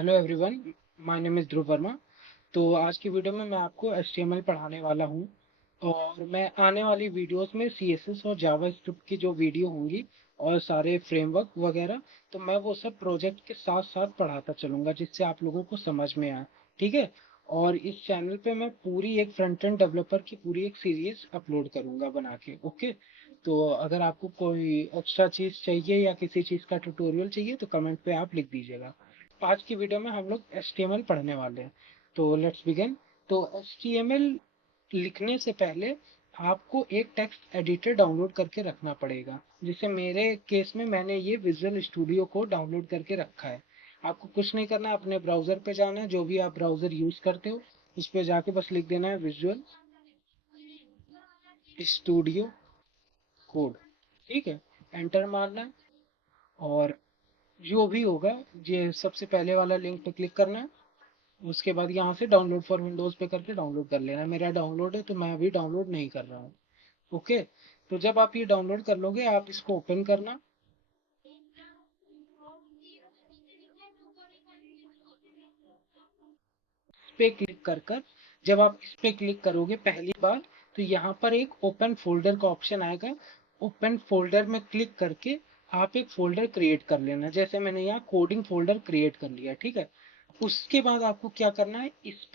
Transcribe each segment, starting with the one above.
Hello everyone, my name is Dhruv Verma. तो आज की वीडियो में मैं आपको HTML पढ़ाने वाला हूँ और मैं आने वाली वीडियोस में CSS और जावास्क्रिप्ट की जो वीडियो होंगी और सारे फ्रेमवर्क वगैरह, तो मैं वो सब प्रोजेक्ट के साथ साथ पढ़ाता चलूँगा जिससे आप लोगों को समझ में आए। ठीक है। और इस चैनल पे मैं पूरी एक फ्रंट एंड डेवलपर की पूरी एक सीरीज अपलोड करूँगा बना के। ओके। तो अगर आपको कोई एक्स्ट्रा चीज़ चाहिए या किसी चीज़ का ट्यूटोरियल चाहिए तो कमेंट पे आप लिख दीजिएगा। आज की वीडियो में हम लोग HTML पढ़ने वाले हैं। तो लेट्स बिगिन। तो HTML लिखने से पहले आपको एक टेक्स्ट एडिटर डाउनलोड करके रखना पड़ेगा। जैसे मेरे केस में मैंने ये विजुअल स्टूडियो को डाउनलोड करके रखा है। आपको कुछ नहीं करना है, अपने ब्राउजर पे जाना है, जो भी आप ब्राउजर यूज करते हो इस पे जाके बस लिख देना है विजुअल स्टूडियो कोड। ठीक है। एंटर मारना है और जो भी होगा ये सबसे पहले वाला लिंक पे क्लिक करना है। उसके बाद यहाँ से डाउनलोड फॉर विंडोज पे करके डाउनलोड कर लेना है। मेरा डाउनलोड है तो मैं अभी डाउनलोड नहीं कर रहा हूँ। ओके। तो जब आप ये डाउनलोड कर लोगे आप इसको ओपन करना। इस पे क्लिक कर कर जब आप इस पे क्लिक करोगे पहली बार तो यहाँ पर एक ओपन फोल्डर का ऑप्शन आएगा। ओपन फोल्डर में क्लिक करके आप एक फोल्डर क्रिएट कर लेना। जैसे मैंने यहाँ कोडिंग फोल्डर क्रिएट कर लिया। ठीक है। उसके बाद आपको क्या करना है, इस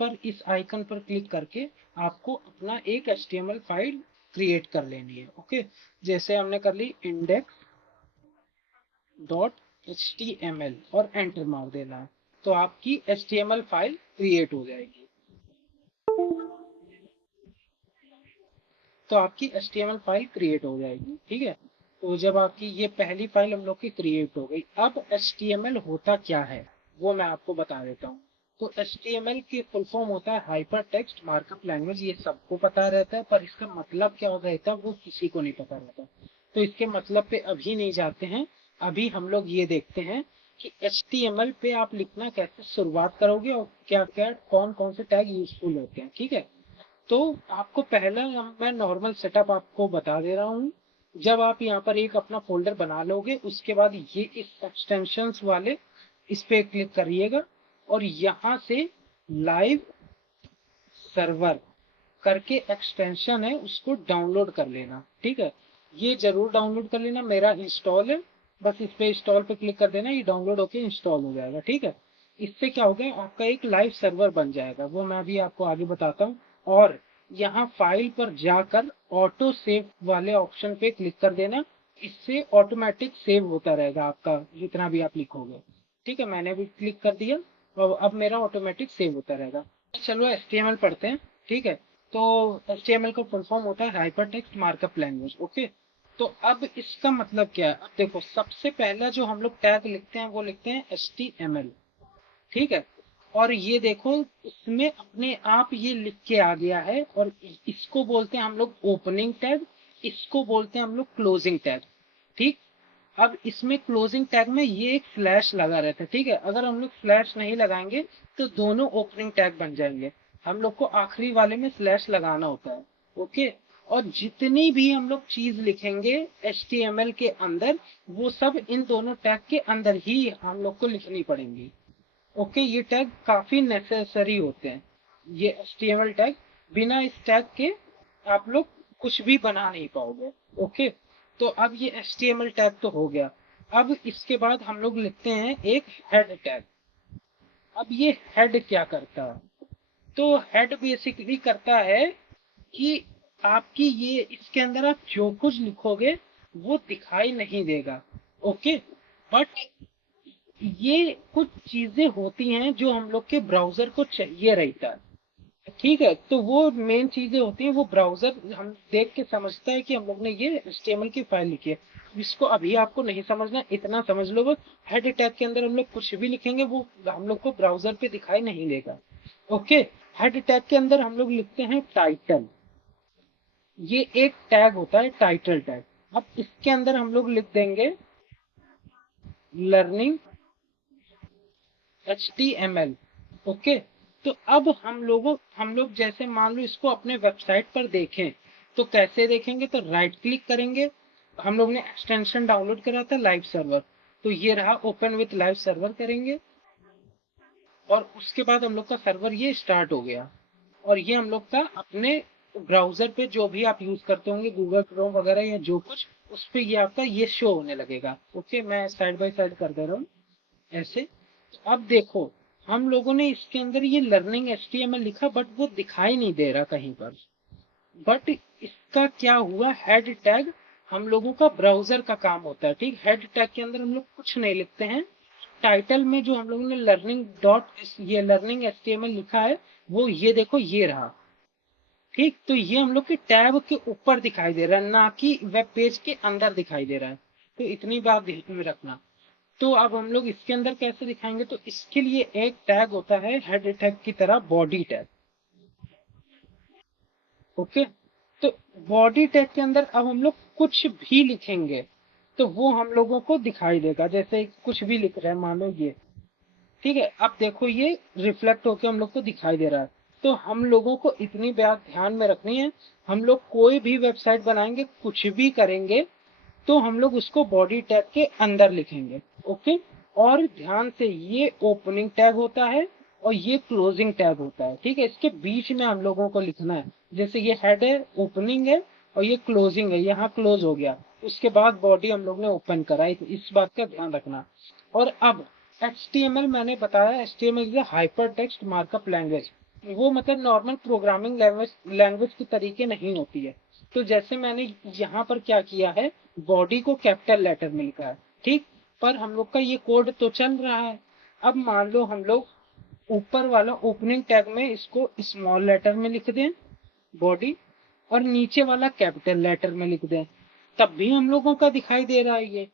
आइकन पर क्लिक करके आपको अपना एक HTML फाइल क्रिएट कर लेनी है। ओके। जैसे हमने कर ली index.html और एंटर मार देना है तो आपकी HTML फाइल क्रिएट हो जाएगी। HTML फाइल क्रिएट हो जाएगी। ठीक है। तो जब आपकी ये पहली फाइल हम लोग की क्रिएट हो गई, अब HTML होता क्या है वो मैं आपको बता देता हूँ। तो HTML की फुल फॉर्म होता है हाइपर टेक्स्ट मार्कअप लैंग्वेज। ये सबको पता रहता है पर इसका मतलब क्या रहता है वो किसी को नहीं पता रहता। तो इसके मतलब पे अभी नहीं जाते हैं। अभी हम लोग ये देखते हैं कि HTML पे आप लिखना कैसे शुरुआत करोगे और क्या क्या कौन कौन से टैग यूजफुल होते हैं। ठीक है। तो आपको पहला मैं नॉर्मल सेटअप आपको बता दे रहा हूँ। जब आप यहाँ पर एक अपना फोल्डर बना लोगे उसके बाद ये इस एक्सटेंशंस वाले इस पे क्लिक करिएगा और यहाँ से लाइव सर्वर करके एक्सटेंशन है उसको डाउनलोड कर लेना। ठीक है। ये जरूर डाउनलोड कर लेना, मेरा इंस्टॉल है। बस इस पे इंस्टॉल पे क्लिक कर देना, ये डाउनलोड होके इंस्टॉल हो जाएगा। ठीक है। इससे क्या होगा, आपका एक लाइव सर्वर बन जाएगा, वो मैं अभी आपको आगे बताता हूँ। और यहाँ फाइल पर जाकर ऑटो सेव वाले ऑप्शन पे क्लिक कर देना। इससे ऑटोमेटिक सेव होता रहेगा आपका जितना भी आप लिखोगे। ठीक है। मैंने भी क्लिक कर दिया और अब मेरा ऑटोमेटिक सेव होता रहेगा। चलो HTML पढ़ते हैं। ठीक है। तो HTML का फुल फॉर्म होता है hyper text markup language. Okay. तो अब इसका मतलब क्या है, अब देखो सबसे पहला जो हम लोग टैग लिखते हैं वो लिखते हैं HTML। ठीक है। और ये देखो इसमें अपने आप ये लिख के आ गया है और इसको बोलते हैं हम लोग ओपनिंग टैग, इसको बोलते हैं हम लोग क्लोजिंग टैग। ठीक। अब इसमें क्लोजिंग टैग में ये एक स्लैश लगा रहता है। ठीक है। अगर हम लोग स्लैश नहीं लगाएंगे तो दोनों ओपनिंग टैग बन जाएंगे। हम लोग को आखिरी वाले में स्लैश लगाना होता है। ओके। और जितनी भी हम लोग चीज लिखेंगे HTML के अंदर वो सब इन दोनों टैग के अंदर ही हम लोग को लिखनी पड़ेंगी। ओके। ये टैग काफी नेसेसरी होते हैं। ये HTML टैग, बिना इस टैग के आप लोग कुछ भी बना नहीं पाओगे। ओके। तो अब ये HTML टैग तो हो गया। अब इसके बाद हम लोग लिखते हैं एक हेड टैग। अब ये हेड क्या करता है, तो हेड बेसिकली करता है कि आपकी ये इसके अंदर आप जो कुछ लिखोगे वो दिखाई नहीं देगा। ओके। बट ये कुछ चीजें होती हैं जो हम लोग के ब्राउजर को चाहिए रहता है। ठीक है। तो वो मेन चीजें होती हैं, वो ब्राउजर हम देख के समझता है कि हम लोग ने ये HTML की फाइल लिखी है। इसको अभी आपको नहीं समझना, इतना समझ लो बस हेड टैग के अंदर हम लोग कुछ भी लिखेंगे वो हम लोग को ब्राउजर पे दिखाई नहीं देगा। ओके। हेड टैग के अंदर हम लोग लिखते हैं टाइटल। ये एक टैग होता है टाइटल टैग। अब इसके अंदर हम लोग लिख देंगे लर्निंग HTML। ओके। तो अब हम लोग जैसे मान लो इसको अपने वेबसाइट पर देखें तो कैसे देखेंगे, तो राइट क्लिक करेंगे। हम लोग ने एक्सटेंशन डाउनलोड करा था लाइव सर्वर, तो ये रहा ओपन विथ लाइव सर्वर करेंगे। और उसके बाद हम लोग का सर्वर ये स्टार्ट हो गया, और ये हम लोग का अपने ब्राउजर पे जो भी आप यूज करते होंगे, गूगल क्रोम वगैरह या जो कुछ, उस पे ये आपका ये शो होने लगेगा। ओके, मैं साइड बाय साइड कर दे रहा हूँ ऐसे। तो अब देखो, हम लोगों ने इसके अंदर ये लर्निंग HTML लिखा, बट वो दिखाई नहीं दे रहा कहीं पर। बट इसका क्या हुआ, हेड टैग हम लोगों का ब्राउजर का काम होता है, ठीक। हेड टैग के अंदर हम लोग कुछ नहीं लिखते हैं। टाइटल में जो हम लोगों ने लर्निंग HTML लिखा है, वो ये देखो ये रहा, ठीक। तो ये हम लोग के टैब के ऊपर दिखाई दे रहा है, ना कि वेब पेज के अंदर दिखाई दे रहा है। तो इतनी बात ध्यान में रखना। तो अब हम लोग इसके अंदर कैसे दिखाएंगे, तो इसके लिए एक टैग होता है हेड टैग की तरह, बॉडी टैग। ओके, तो बॉडी टैग के अंदर अब हम लोग कुछ भी लिखेंगे तो वो हम लोगों को दिखाई देगा। जैसे कुछ भी लिख रहे हैं, मान लो ये, ठीक है। अब देखो ये रिफ्लेक्ट होके हम लोग को दिखाई दे रहा है। तो हम लोगों को इतनी बात ध्यान में रखनी है, हम लोग कोई भी वेबसाइट बनाएंगे, कुछ भी करेंगे, तो हम लोग उसको बॉडी टैग के अंदर लिखेंगे। ओके, और ध्यान से, ये ओपनिंग टैग होता है और ये क्लोजिंग टैग होता है, ठीक है। इसके बीच में हम लोगों को लिखना है। जैसे ये हेड है, ओपनिंग है, और ये क्लोजिंग है, यहाँ क्लोज हो गया, उसके बाद बॉडी हम लोग ने ओपन करा, इस बात का ध्यान रखना। और अब HTML मैंने बताया, HTML is hyper text markup language. वो मतलब नॉर्मल प्रोग्रामिंग लैंग्वेज के तरीके नहीं होती है। तो जैसे मैंने यहाँ पर क्या किया है, बॉडी को कैपिटल लेटर में लिखा है, ठीक। पर हम लोग का ये कोड तो चल रहा है। अब मान लो हम लोग ऊपर वाला ओपनिंग टैग में इसको स्मॉल लेटर में लिख दें बॉडी, और नीचे वाला कैपिटल लेटर में लिख दें, तब भी हम लोगों का दिखाई दे रहा है ये।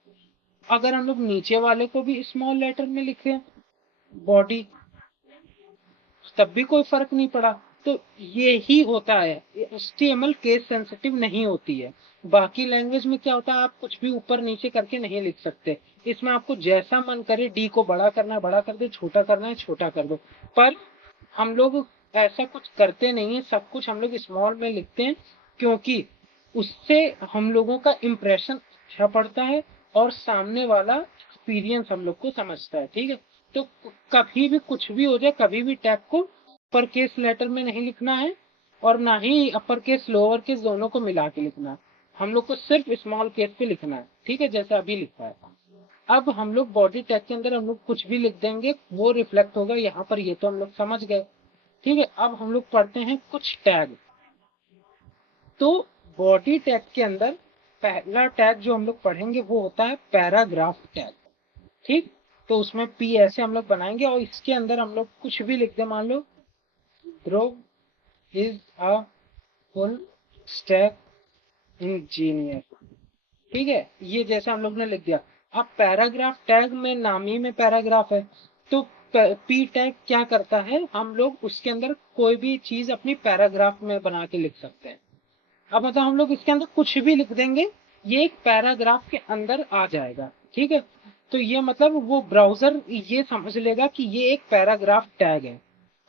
अगर हम लोग नीचे वाले को भी स्मॉल लेटर में लिखें बॉडी, तब भी कोई फर्क नहीं पड़ा। तो ये ही होता है, HTML केस सेंसिटिव नहीं होती है। बाकी लैंग्वेज में क्या होता है, आप कुछ भी ऊपर नीचे करके नहीं लिख सकते। इसमें आपको जैसा मन करे, डी को बड़ा करना है बड़ा कर दो, छोटा करना है छोटा कर दो। पर हम लोग ऐसा कुछ करते नहीं है, सब कुछ हम लोग स्मॉल में लिखते हैं, क्योंकि उससे हम लोगों का इम्प्रेशन अच्छा पड़ता है, और सामने वाला एक्सपीरियंस हम लोग को समझता है, ठीक है। तो कभी भी कुछ भी हो जाए, कभी भी टैग को अपर केस लेटर में नहीं लिखना है, और ना ही अपर केस लोअर केस दोनों को मिला के लिखना है। हम लोग को सिर्फ स्मॉल केस पे लिखना है, ठीक है, जैसा अभी लिखा है। अब हम लोग बॉडी टैग के अंदर हम लोग कुछ भी लिख देंगे, वो रिफ्लेक्ट होगा यहाँ पर, ये तो हम लोग समझ गए, ठीक है। अब हम लोग पढ़ते हैं कुछ टैग। तो बॉडी टैग के अंदर पहला टैग जो हम लोग पढ़ेंगे वो होता है पैराग्राफ टैग, ठीक। तो उसमें पी ऐसे हम लोग बनाएंगे, और इसके अंदर हम लोग कुछ भी लिख दे, मान लो Dhruv is a full stack engineer, ठीक है। ये जैसा हम लोग ने लिख दिया। अब पैराग्राफ टैग में नाम ही में पैराग्राफ है, तो पी टैग क्या करता है, हम लोग उसके अंदर कोई भी चीज अपनी पैराग्राफ में बना के लिख सकते हैं। अब मतलब हम लोग इसके अंदर कुछ भी लिख देंगे, ये एक पैराग्राफ के अंदर आ जाएगा, ठीक है। तो ये मतलब वो ब्राउजर ये समझ लेगा कि ये एक पैराग्राफ टैग है।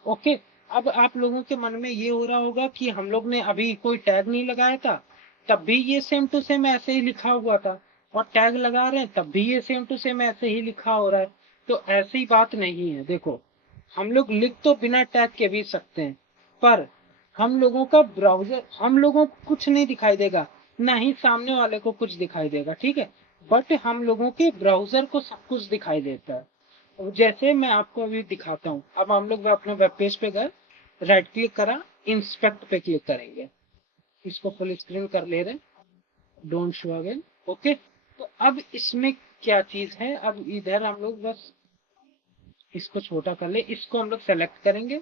ओके, अब आप लोगों के मन में ये हो रहा होगा कि हम लोग ने अभी कोई टैग नहीं लगाया था, तब भी ये सेम टू सेम ऐसे ही लिखा हुआ था, और टैग लगा रहे हैं तब भी ये सेम टू सेम ऐसे ही लिखा हो रहा है। तो ऐसी बात नहीं है, देखो, हम लोग लिख तो बिना टैग के भी सकते हैं, पर हम लोगों का ब्राउजर हम लोगों को कुछ नहीं दिखाई देगा, ना ही सामने वाले को कुछ दिखाई देगा, ठीक है। बट हम लोगों के ब्राउजर को सब कुछ दिखाई देता है। जैसे मैं आपको अभी दिखाता हूँ। अब हम लोग अपने वेब पेज पे गए, राइट क्लिक करा, इंस्पेक्ट पे क्लिक करेंगे, इसको फुल स्क्रीन कर ले रहे, डोंट शो अगेन। ओके, तो अब इसमें क्या चीज है, अब इधर हम लोग बस इसको छोटा कर ले, इसको हम लोग सेलेक्ट करेंगे,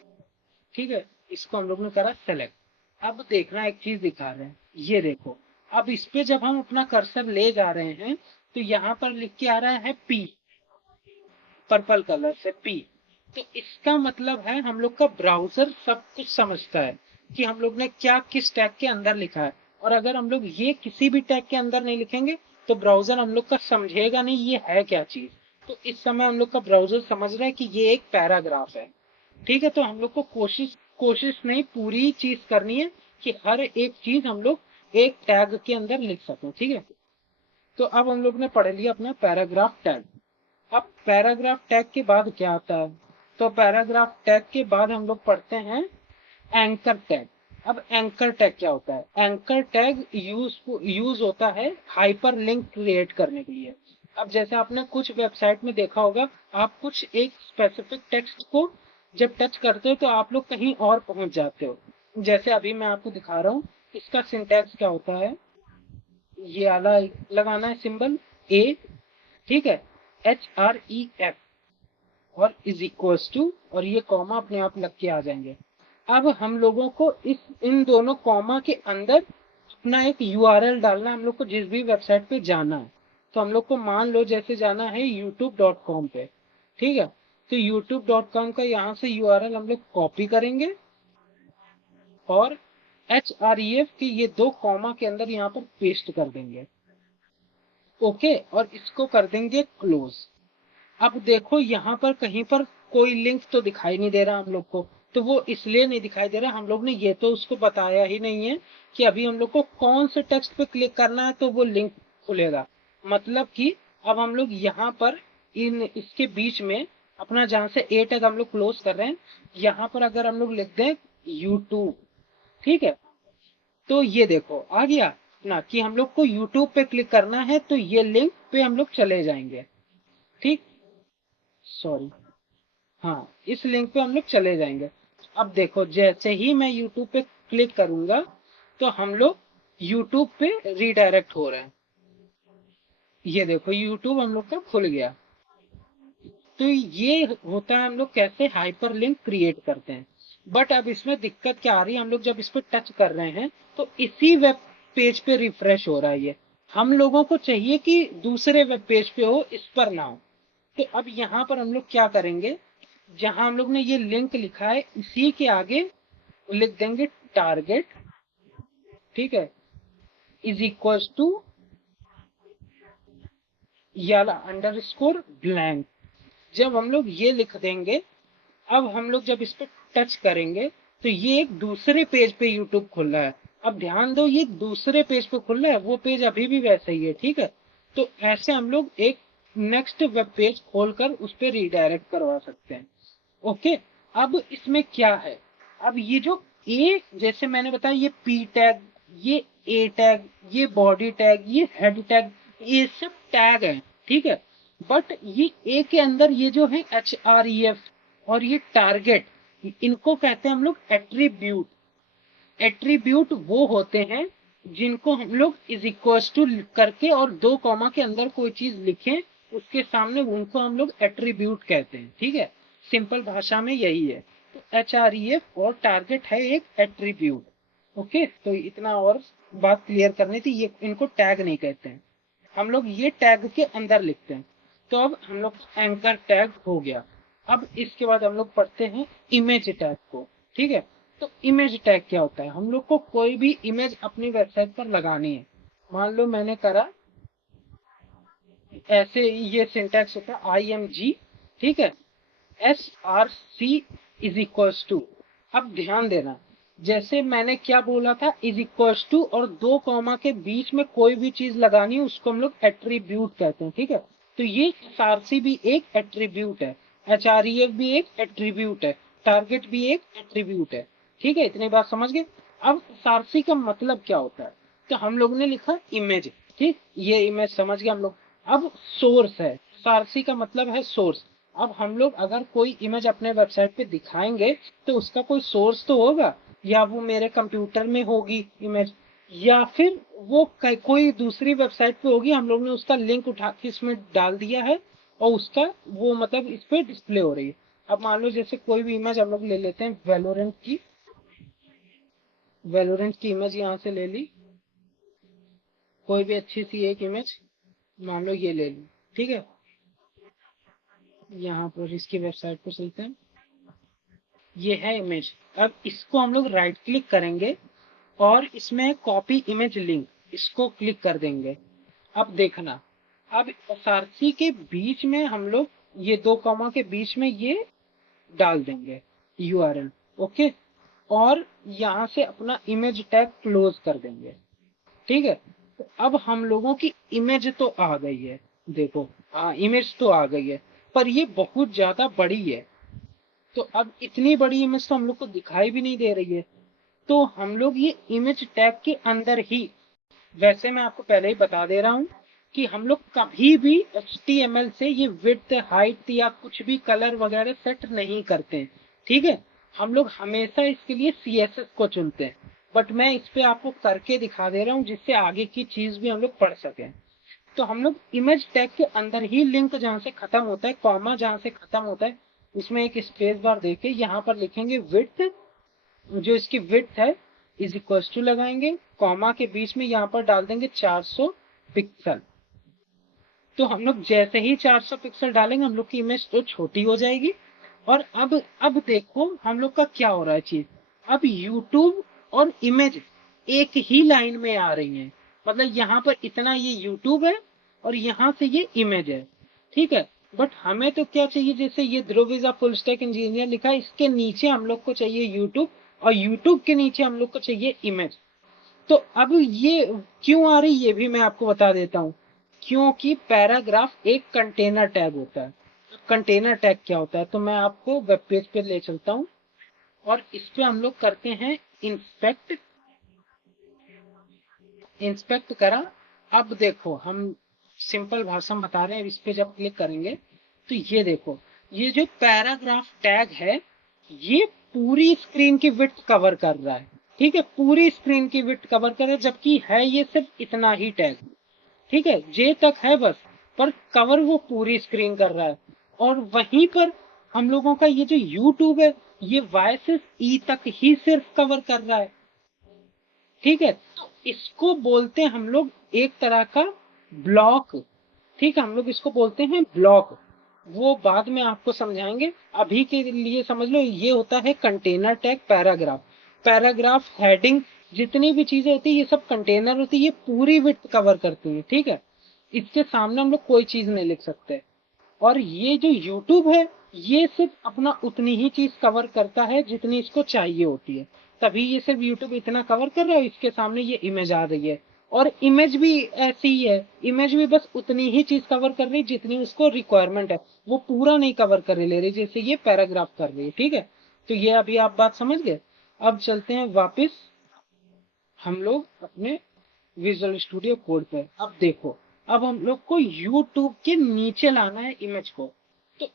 ठीक है। इसको हम लोग ने करा सेलेक्ट। अब देखना, एक चीज दिखा रहे हैं, ये देखो। अब इस पे जब हम अपना कर्सर ले जा रहे हैं, तो यहाँ पर लिख के आ रहा है पी, पर्पल कलर से पी। तो इसका मतलब है हम लोग का ब्राउजर सब कुछ समझता है कि हम लोग ने क्या किस टैग के अंदर लिखा है। और अगर हम लोग ये किसी भी टैग के अंदर नहीं लिखेंगे, तो ब्राउजर हम लोग का समझेगा नहीं ये है क्या चीज। तो इस समय हम लोग का ब्राउजर समझ रहा है कि ये एक पैराग्राफ है, ठीक है। तो हम लोग को कोशिश कोशिश नहीं, पूरी चीज करनी है कि हर एक चीज हम लोग एक टैग के अंदर लिख सकें, ठीक है। तो अब हम लोग ने पढ़ लिया अपना पैराग्राफ टैग। अब पैराग्राफ टैग के बाद क्या आता है, तो पैराग्राफ टैग के बाद हम लोग पढ़ते हैं एंकर टैग। अब एंकर टैग क्या होता है? एंकर टैग यूज होता है हाइपर लिंक क्रिएट करने के लिए। अब जैसे आपने कुछ वेबसाइट में देखा होगा, आप कुछ एक स्पेसिफिक टेक्स्ट को जब टच करते हो तो आप लोग कहीं और पहुंच जाते हो। जैसे अभी मैं आपको दिखा रहा हूँ, इसका सिंटैक्स क्या होता है, ये वाला लगाना है सिंबल ए, ठीक है, HREF और इज इक्वल्स टू, और ये कॉमा अपने आप लग के आ जाएंगे। अब हम लोगों को इन दोनों कॉमा के अंदर अपना एक URL डालना है। हम लोग को जिस भी वेबसाइट पे जाना है, तो हम लोग को मान लो जैसे जाना है youtube.com पे, ठीक है, तो youtube.com का यहाँ से URL हम लोग कॉपी करेंगे और HREF के ये दो कॉमा के अंदर यहाँ पर पेस्ट कर देंगे। ओके, और इसको कर देंगे क्लोज। अब देखो यहाँ पर कहीं पर कोई लिंक तो दिखाई नहीं दे रहा हम लोग को, तो वो इसलिए नहीं दिखाई दे रहा, हम लोग ने ये तो उसको बताया ही नहीं है कि अभी हम लोग को कौन से टेक्स्ट पे क्लिक करना है तो वो लिंक खुलेगा। मतलब कि अब हम लोग यहाँ पर इसके बीच में अपना जहां से ए टैग हम लोग क्लोज कर रहे हैं, यहाँ पर अगर हम लोग लिख दें YouTube, ठीक है, तो ये देखो आ गया ना कि हम लोग को YouTube पे क्लिक करना है, तो ये लिंक पे हम लोग चले जाएंगे। ठीक, सॉरी, हाँ, इस लिंक पे हम लोग चले जाएंगे। अब देखो जैसे ही मैं YouTube पे क्लिक करूंगा तो हम लोग YouTube पे रीडायरेक्ट हो रहे हैं। ये देखो YouTube हम लोग का खुल गया। तो ये होता है हम लोग कैसे हाइपर लिंक क्रिएट करते हैं। बट अब इसमें दिक्कत क्या आ रही है, हम लोग जब इस पर टच कर रहे हैं तो इसी वेब पेज पे रिफ्रेश हो रहा है ये। हम लोगों को चाहिए कि दूसरे वेब पेज पे हो, इस पर ना हो। तो अब यहाँ पर हम लोग क्या करेंगे, जहां हम लोग ने ये लिंक लिखा है इसी के आगे लिख देंगे टारगेट, ठीक है, इज इक्वल टू याला अंडरस्कोर ब्लैंक। जब हम लोग ये लिख देंगे, अब हम लोग जब इस पे टच करेंगे तो ये एक दूसरे पेज पे यूट्यूब खुल रहा है। अब ध्यान दो, ये दूसरे पेज पे खुल रहा है, वो पेज अभी भी वैसा ही है, ठीक है। तो ऐसे हम लोग एक नेक्स्ट वेब पेज खोलकर उस पर रीडायरेक्ट करवा सकते हैं। ओके, अब इसमें क्या है, अब ये जो ए, जैसे मैंने बताया, ये पी टैग, ये ए टैग, ये बॉडी टैग, ये हेड टैग, ये सब टैग है, ठीक है। बट ये ए के अंदर ये जो है HREF और ये टारगेट, इनको कहते हैं हम लोग एट्रीब्यूट। एट्रीब्यूट वो होते हैं जिनको हम लोग इज इक्वल टू करके और दो कॉमा के अंदर कोई चीज लिखें उसके सामने, उनको हम लोग एट्रीब्यूट कहते हैं, ठीक है। सिंपल भाषा में यही है। तो HREF और टारगेट है एक एट्रीब्यूट। ओके, तो इतना और बात क्लियर करनी थी, ये इनको टैग नहीं कहते हैं, हम लोग ये टैग के अंदर लिखते हैं। तो अब हम लोग एंकर टैग हो गया। अब इसके बाद हम लोग पढ़ते हैं इमेज टैग को, ठीक है। तो इमेज टैग क्या होता है, हम लोग को कोई भी इमेज अपनी वेबसाइट पर लगानी है। मान लो मैंने करा ऐसे, ये सिंटैक्स होता है IMG, ठीक है, SRC इज इक्वल्स टू। अब ध्यान देना, जैसे मैंने क्या बोला था, इज इक्वल्स टू और दो कॉमा के बीच में कोई भी चीज लगानी है उसको हम लोग एट्रीब्यूट कहते हैं, ठीक है। तो ये SRC भी एक एट्रीब्यूट है, HREF भी एक एट्रीब्यूट है, टारगेट भी एक एट्रीब्यूट है, ठीक है। इतनी बात समझ गए। अब SRC का मतलब क्या होता है, तो हम लोग ने लिखा इमेज, ठीक, ये इमेज समझ गए हम लोग। अब सोर्स है, SRC का मतलब है सोर्स। अब हम लोग अगर कोई इमेज अपने वेबसाइट पे दिखाएंगे तो उसका कोई सोर्स तो होगा, या वो मेरे कंप्यूटर में होगी इमेज, या फिर वो कोई दूसरी वेबसाइट पे होगी, हम लोग ने उसका लिंक उठा के इसमें डाल दिया है और उसका वो मतलब इस पे डिस्प्ले हो रही है। अब मान लो जैसे कोई भी इमेज हम लोग ले लेते हैं, वेलोरेंट की इमेज यहाँ से ले ली, कोई भी अच्छी सी एक इमेज मान लो ये ले ली, ठीक है। यहाँ पर इसकी वेबसाइट पर चलते हैं, ये है इमेज। अब इसको हम लोग राइट क्लिक करेंगे और इसमें कॉपी इमेज लिंक, इसको क्लिक कर देंगे। अब देखना, अब SRC के बीच में हम लोग ये दो कॉमा के बीच में ये डाल देंगे URL, ओके, और यहाँ से अपना इमेज टैग क्लोज कर देंगे, ठीक है। तो अब हम लोगों की इमेज तो आ गई है, देखो, हाँ, इमेज तो आ गई है, पर ये बहुत ज्यादा बड़ी है। तो अब इतनी बड़ी इमेज तो हम लोग को दिखाई भी नहीं दे रही है, तो हम लोग ये इमेज टैग के अंदर ही, वैसे मैं आपको पहले ही बता दे रहा हूँ कि हम लोग कभी भी HTML से ये विड्थ हाइट या कुछ भी कलर वगैरह सेट नहीं करते हैं, ठीक है। हम लोग हमेशा इसके लिए CSS को चुनते हैं, बट मैं इस पे आपको करके दिखा दे रहा हूँ जिससे आगे की चीज भी हम लोग पढ़ सकें। तो हम लोग इमेज टैग के अंदर ही लिंक जहां से खत्म होता है, कॉमा जहां से खत्म होता है, उसमें एक स्पेस बार देके यहाँ पर लिखेंगे विड्थ, जो इसकी विड्थ है इज इक्वल टू लगाएंगे, कॉमा के बीच में यहाँ पर डाल देंगे 400 पिक्सल। तो हम लोग जैसे ही 400 पिक्सल डालेंगे हम लोग की इमेज तो छोटी हो जाएगी। और अब देखो हम लोग का क्या हो रहा है चीज, अब यूट्यूब और इमेज एक ही लाइन में आ रही है, मतलब यहाँ पर इतना ये यूट्यूब है और यहाँ से ये इमेज है, ठीक है। बट हमें तो क्या चाहिए, जैसे ये Dhruv is a full stack engineer लिखा है, इसके नीचे हम लोग को चाहिए यूट्यूब, और यूट्यूब के नीचे हम लोग को चाहिए इमेज। तो अब ये क्यों आ रही ये भी मैं आपको बता देता हूँ, क्योंकि पैराग्राफ एक कंटेनर टैग होता है। कंटेनर टैग क्या होता है, तो मैं आपको वेब पेज पे ले चलता हूँ और इस पे हम लोग करते हैं इंस्पेक्ट। इंस्पेक्ट करा, अब देखो हम सिंपल भाषा में बता रहे हैं, इस पे जब क्लिक करेंगे तो ये देखो, ये जो पैराग्राफ टैग है ये पूरी स्क्रीन की विड्थ कवर कर रहा है, ठीक है, पूरी स्क्रीन की विड्थ कवर कर रहा है, जबकि है ये सिर्फ इतना ही टैग, ठीक है, जे तक है बस, पर कवर वो पूरी स्क्रीन कर रहा है। और वहीं पर हम लोगों का ये जो यूट्यूब है ये वाई से ई तक ही सिर्फ कवर कर रहा है, ठीक है। तो इसको बोलते हैं हम लोग एक तरह का ब्लॉक, ठीक है, हम लोग इसको बोलते हैं ब्लॉक, वो बाद में आपको समझाएंगे, अभी के लिए समझ लो ये होता है container tag paragraph. Paragraph heading जितनी भी चीजें होती है ये सब कंटेनर होती है, ये पूरी विड्थ कवर करती है, ठीक है। इसके सामने हम लोग कोई चीज नहीं लिख सकते। और ये जो YouTube है ये सिर्फ अपना उतनी ही चीज कवर करता है जितनी इसको चाहिए होती है, तभी ये सिर्फ YouTube इतना कवर कर रहा है, इसके सामने ये इमेज आ रही है। और इमेज भी ऐसी ही है, इमेज भी बस उतनी ही चीज कवर कर रही है जितनी उसको रिक्वायरमेंट है, वो पूरा नहीं कवर कर ले रही जैसे ये पैराग्राफ कर रही है, ठीक है। तो ये अभी आप बात समझ गए। अब चलते हैं वापस हम लोग अपने विजुअल स्टूडियो कोड पे। अब देखो, अब हम लोग को YouTube के नीचे लाना है इमेज को, तो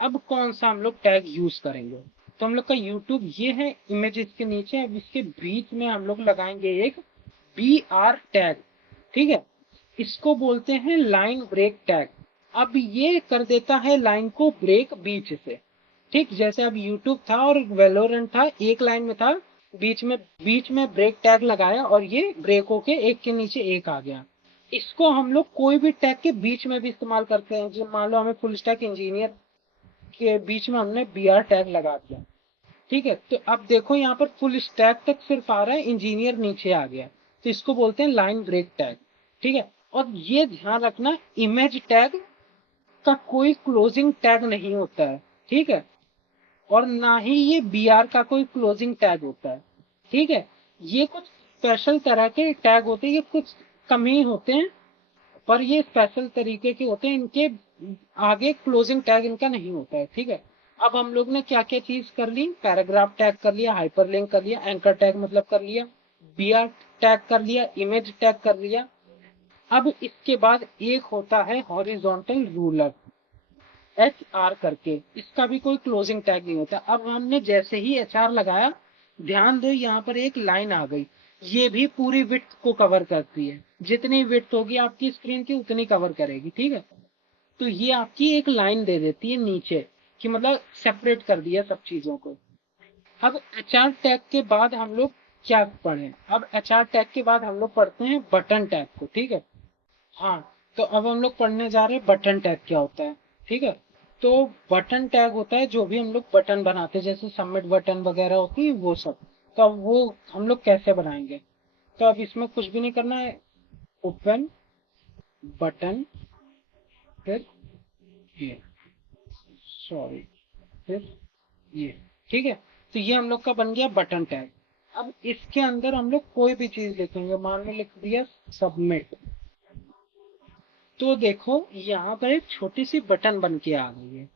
अब कौन सा हम लोग टैग यूज करेंगे, तो हम लोग का YouTube ये है, इमेज इसके नीचे, अब इसके बीच में हम लोग लगाएंगे एक BR टैग, ठीक है, इसको बोलते हैं लाइन ब्रेक टैग। अब ये कर देता है लाइन को ब्रेक बीच से, ठीक, जैसे अब यूट्यूब था और वेलोरेंट था एक लाइन में था, बीच में ब्रेक टैग लगाया और ये ब्रेक होके एक के नीचे एक आ गया। इसको हम लोग कोई भी टैग के बीच में भी इस्तेमाल करते हैं, जो मान लो हमें फुल स्टैक इंजीनियर के बीच में हमने BR टैग लगा दिया, ठीक है। तो अब देखो यहाँ पर फुल स्टैक तक सिर्फ आ रहा है, इंजीनियर नीचे आ गया, तो इसको बोलते हैं लाइन ब्रेक टैग, ठीक है। और ये ध्यान रखना इमेज टैग का कोई क्लोजिंग टैग नहीं होता है, ठीक है, और ना ही ये BR का कोई क्लोजिंग टैग होता है, ठीक है। ये कुछ स्पेशल तरह के टैग होते हैं, ये कुछ कम ही होते हैं, पर ये स्पेशल तरीके के होते हैं, इनके आगे क्लोजिंग टैग इनका नहीं होता है, ठीक है। अब हम लोग ने क्या क्या चीज कर ली, पैराग्राफ टैग कर लिया, हाइपरलिंक कर लिया, एंकर टैग मतलब कर लिया, BR टैग कर लिया, इमेज टैग कर लिया। अब इसके बाद एक होता है हॉरिजॉन्टल रूलर, HR करके, इसका भी कोई क्लोजिंग टैग नहीं होता। अब हमने जैसे ही HR लगाया, ध्यान दो यहाँ पर एक लाइन आ गई, ये भी पूरी विड्थ को कवर करती है, जितनी विड्थ होगी आपकी स्क्रीन की उतनी कवर करेगी, ठीक है। तो ये आपकी एक लाइन दे देती है नीचे, कि मतलब सेपरेट कर दिया सब चीजों को। अब HR टैग के बाद हम लोग क्या पढ़े, अब HR टैग के बाद हम लोग पढ़ते हैं बटन टैग को, ठीक है। हाँ, तो अब हम लोग पढ़ने जा रहे हैं बटन टैग क्या होता है, ठीक है। तो बटन टैग होता है जो भी हम लोग बटन बनाते हैं, जैसे सबमिट बटन वगैरह होती है वो सब, तो अब वो हम लोग कैसे बनाएंगे, तो अब इसमें कुछ भी नहीं करना है, ओपन बटन, फिर ये, सॉरी, फिर ये, ठीक है। तो ये हम लोग का बन गया बटन टैग। अब इसके अंदर हम लोग कोई भी चीज लिखेंगे, मान लो लिख दिया सबमिट, तो देखो यहाँ पर एक छोटी सी बटन बन के आ गई है,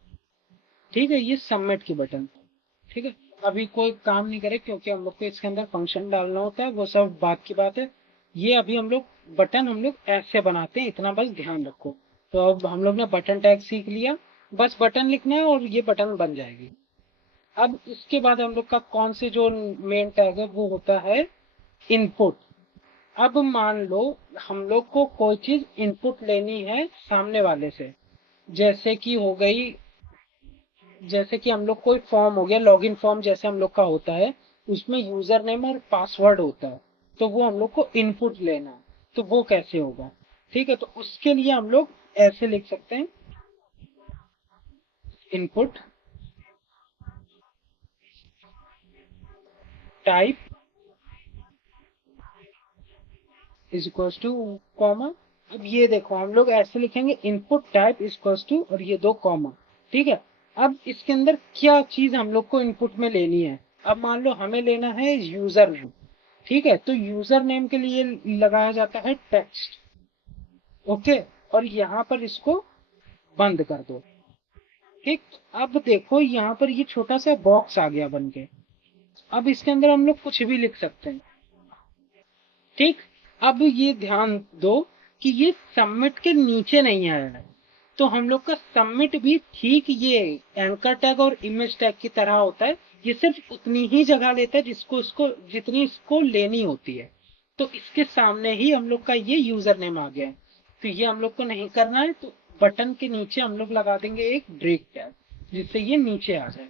ठीक है, ये सबमिट की बटन। ठीक है, अभी कोई काम नहीं करे क्योंकि हम लोग को इसके अंदर फंक्शन डालना होता है, वो सब बात की बात है। ये अभी हम लोग बटन हम लोग ऐसे बनाते हैं, इतना बस ध्यान रखो। तो अब हम लोग ने बटन टैग सीख लिया, बस बटन लिखना है और ये बटन बन जाएगी। अब इसके बाद हम लोग का कौन से जो मेन टैग है वो होता है इनपुट। अब मान लो हम लोग को कोई चीज इनपुट लेनी है सामने वाले से, जैसे कि हो गई, जैसे कि हम लोग कोई फॉर्म हो गया, लॉगिन फॉर्म जैसे हम लोग का होता है, उसमें यूजर नेम और पासवर्ड होता है, तो वो हम लोग को इनपुट लेना है। तो वो कैसे होगा? ठीक है, तो उसके लिए हम लोग ऐसे लिख सकते हैं, input type is equal to comma. अब ये देखो हम लोग ऐसे लिखेंगे, input type is equal to और ये दो कॉमा। ठीक है, अब इसके अंदर क्या चीज हम लोग को इनपुट में लेनी है? अब मान लो हमें लेना है यूजर नेम। ठीक है, तो यूजर नेम के लिए लगाया जाता है टेक्स्ट। ओके, और यहाँ पर इसको बंद कर दो। ठीक, अब देखो यहाँ पर ये छोटा सा बॉक्स आ गया बन के। अब इसके अंदर हम लोग कुछ भी लिख सकते हैं। ठीक, अब ये ध्यान दो कि ये सबमिट के नीचे नहीं आया है। तो हम लोग का सबमिट भी ठीक ये एंकर टैग और इमेज टैग की तरह होता है। ये सिर्फ उतनी ही जगह लेता है जिसको इसको जितनी इसको लेनी होती है। तो इसके सामने ही हम लोग का ये यूजर नेम आ गया है। तो ये हम लोग को नहीं करना है, तो बटन के नीचे हम लोग लगा देंगे एक ब्रेक टैग, जिससे ये नीचे आ जाए।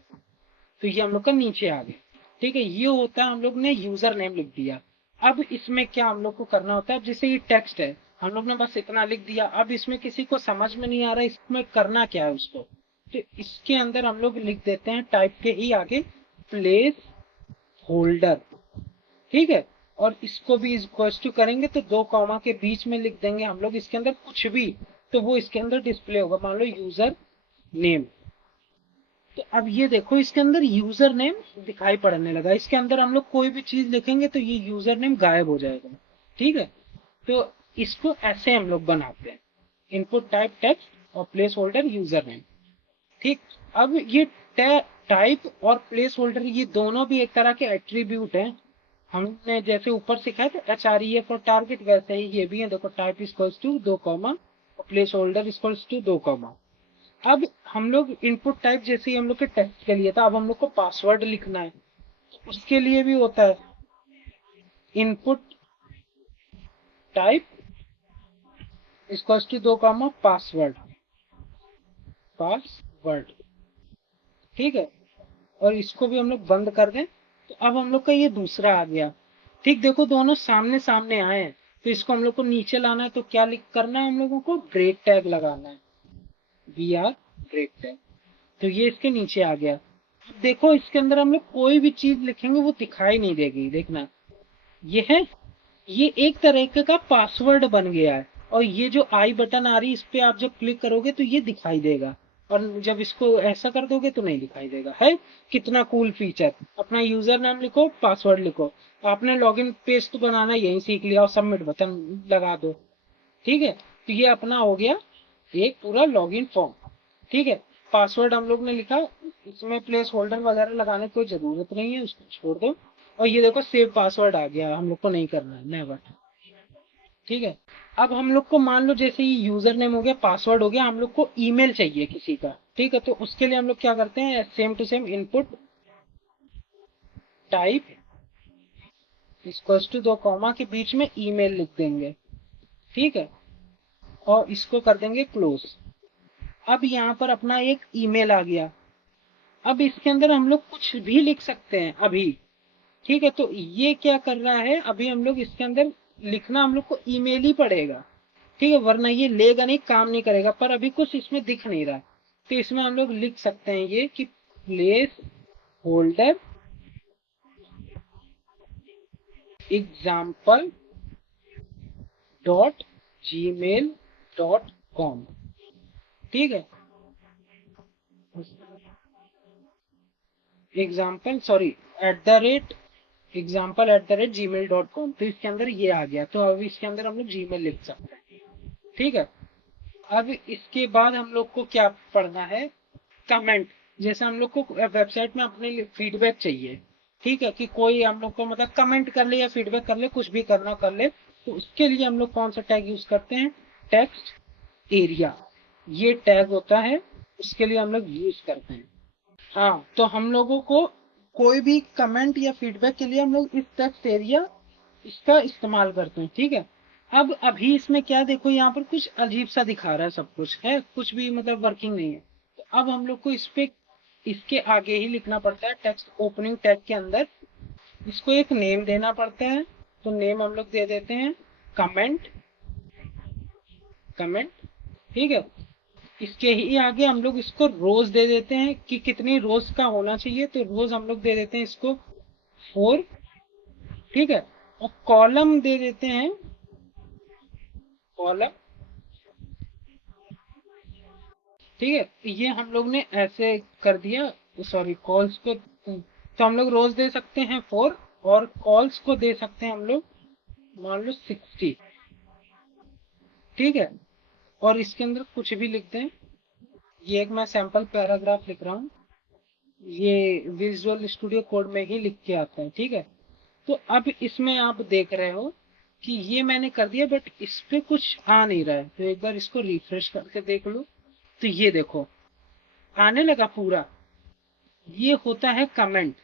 तो ये हम लोग का नीचे आ गया। ठीक है, ये होता है हम लोग ने यूजर नेम लिख दिया। अब इसमें क्या हम लोग को करना होता है? अब जैसे ये टेक्स्ट है, हम लोग ने बस इतना लिख दिया। अब इसमें किसी को समझ में नहीं आ रहा इसमें करना क्या है उसको, तो इसके अंदर हम लोग लिख देते हैं टाइप के ही आगे प्लेस होल्डर। ठीक है, और इसको भी इक्वल टू करेंगे तो दो कॉमा के बीच में लिख देंगे हम लोग इसके अंदर कुछ भी, तो वो इसके अंदर डिस्प्ले होगा। मान लो यूजर नेम, तो अब ये देखो इसके अंदर यूजर नेम दिखाई पड़ने लगा। इसके अंदर हम लोग कोई भी चीज लिखेंगे तो ये यूजर नेम गायब हो जाएगा। ठीक है, तो इसको ऐसे हम लोग बनाते हैं, इनपुट टाइप टेक्स्ट और प्लेस होल्डर यूजर नेम। ठीक, अब ये टाइप और प्लेस होल्डर ये दोनों भी एक तरह के एट्रीब्यूट हैं। हमने जैसे ऊपर सिखाया था HREF और टारगेट, वैसे ही ये भी है। देखो टाइप इक्वल्स टू दो कॉमा और प्लेस होल्डर इक्वल्स टू दो कॉमा। अब हम लोग इनपुट टाइप जैसे ही हम लोग के टेक्स्ट के लिए था, अब हम लोग को पासवर्ड लिखना है, तो उसके लिए भी होता है इनपुट टाइप इक्वल्स टू दो कॉमा पासवर्ड, पासवर्ड। ठीक है, और इसको भी हम लोग बंद कर दें। तो अब हम लोग का ये दूसरा आ गया। ठीक, देखो दोनों सामने सामने आए हैं, तो इसको हम लोग को नीचे लाना है। तो क्या लिख करना है हम लोगों को? ब्रेक टैग लगाना है, BR ब्रेक टैग। तो ये इसके नीचे आ गया। अब देखो इसके अंदर हम लोग कोई भी चीज लिखेंगे वो दिखाई नहीं देगी, देखना। ये है, ये एक तरीके का पासवर्ड बन गया है। और ये जो आई बटन आ रही है इस पे आप जब क्लिक करोगे तो ये दिखाई देगा, और जब इसको ऐसा कर दोगे तो नहीं दिखाई देगा। है कितना कूल फीचर। अपना यूजर नाम लिखो, पासवर्ड लिखो, आपने लॉगिन पेज तो बनाना यही सीख लिया, और सबमिट बटन लगा दो। ठीक है, तो ये अपना हो गया एक पूरा लॉगिन फॉर्म। ठीक है, पासवर्ड हम लोग ने लिखा, इसमें प्लेस होल्डर वगैरह लगाने की कोई जरूरत नहीं है, उसको छोड़ दो। और ये देखो सेव पासवर्ड आ गया, हम लोग को नहीं करना है, नेवर। ठीक है, अब हम लोग को मान लो जैसे ये यूजर नेम हो गया, पासवर्ड हो गया, हम लोग को ईमेल चाहिए किसी का। ठीक है, तो उसके लिए हम लोग क्या करते हैं, same to same input type equals to दो कॉमा के बीच में ईमेल लिख देंगे। ठीक है, और इसको कर देंगे क्लोज। अब यहाँ पर अपना एक ईमेल आ गया। अब इसके अंदर हम लोग कुछ भी लिख सकते हैं अभी। ठीक है, तो ये क्या कर रहा है, अभी हम लोग इसके अंदर लिखना हम लोग को ईमेल ही पड़ेगा। ठीक है, वरना ये लेगा नहीं, काम नहीं करेगा। पर अभी कुछ इसमें दिख नहीं रहा, तो इसमें हम लोग लिख सकते हैं ये कि प्लेस होल्डर एग्जाम्पल .gmail.com। ठीक है, एग्जाम्पल सॉरी @example@gmail.com। तो इसके अंदर ये आ गया, तो अब इसके अंदर हम लोग जीमेल लिख सकते हैं। ठीक है, अब इसके बाद हम लोग को क्या पढ़ना है, कमेंट। जैसे हम लोग को वेबसाइट में अपने लिए फीडबैक चाहिए, ठीक है, कि कोई हम लोग को मतलब कमेंट कर ले या फीडबैक कर ले, कुछ भी करना कर ले, तो उसके लिए हम लोग कौन सा टैग यूज करते हैं, टेक्स्ट एरिया, ये टैग होता है, उसके लिए हम लोग यूज करते हैं। हाँ, तो हम लोगों को कोई भी कमेंट या फीडबैक के लिए हम लोग इस टेक्स्ट एरिया इसका इस्तेमाल करते हैं, ठीक है। अब अभी इसमें क्या देखो, यहाँ पर कुछ अजीब सा दिखा रहा है, सब कुछ है, कुछ भी मतलब वर्किंग नहीं है। तो अब हम लोग को इस पे इसके आगे ही लिखना पड़ता है, टेक्स्ट ओपनिंग टैग के अंदर इसको एक नेम देना पड़ता है। तो नेम हम लोग दे देते हैं कमेंट, कमेंट, ठीक है। इसके ही आगे हम लोग इसको रोज दे देते हैं कि कितनी रोज का होना चाहिए, तो रोज हम लोग दे देते हैं इसको 4, ठीक है। और कॉलम दे देते हैं, कॉलम, ठीक है। ये हम लोग ने ऐसे कर दिया, सॉरी कॉल्स को, तो हम लोग रोज दे सकते हैं 4, और कॉल्स को दे सकते हैं हम लोग मान लो 60, ठीक है। और इसके अंदर कुछ भी लिख दें, ये एक मैं सैंपल पैराग्राफ लिख रहा हूँ, ये विजुअल स्टूडियो कोड में ही लिख के आता है, ठीक है। तो अब इसमें आप देख रहे हो कि ये मैंने कर दिया, बट इस पे कुछ आ नहीं रहा है, तो एक बार इसको रिफ्रेश करके देख लो, तो ये देखो आने लगा पूरा, ये होता है कमेंट,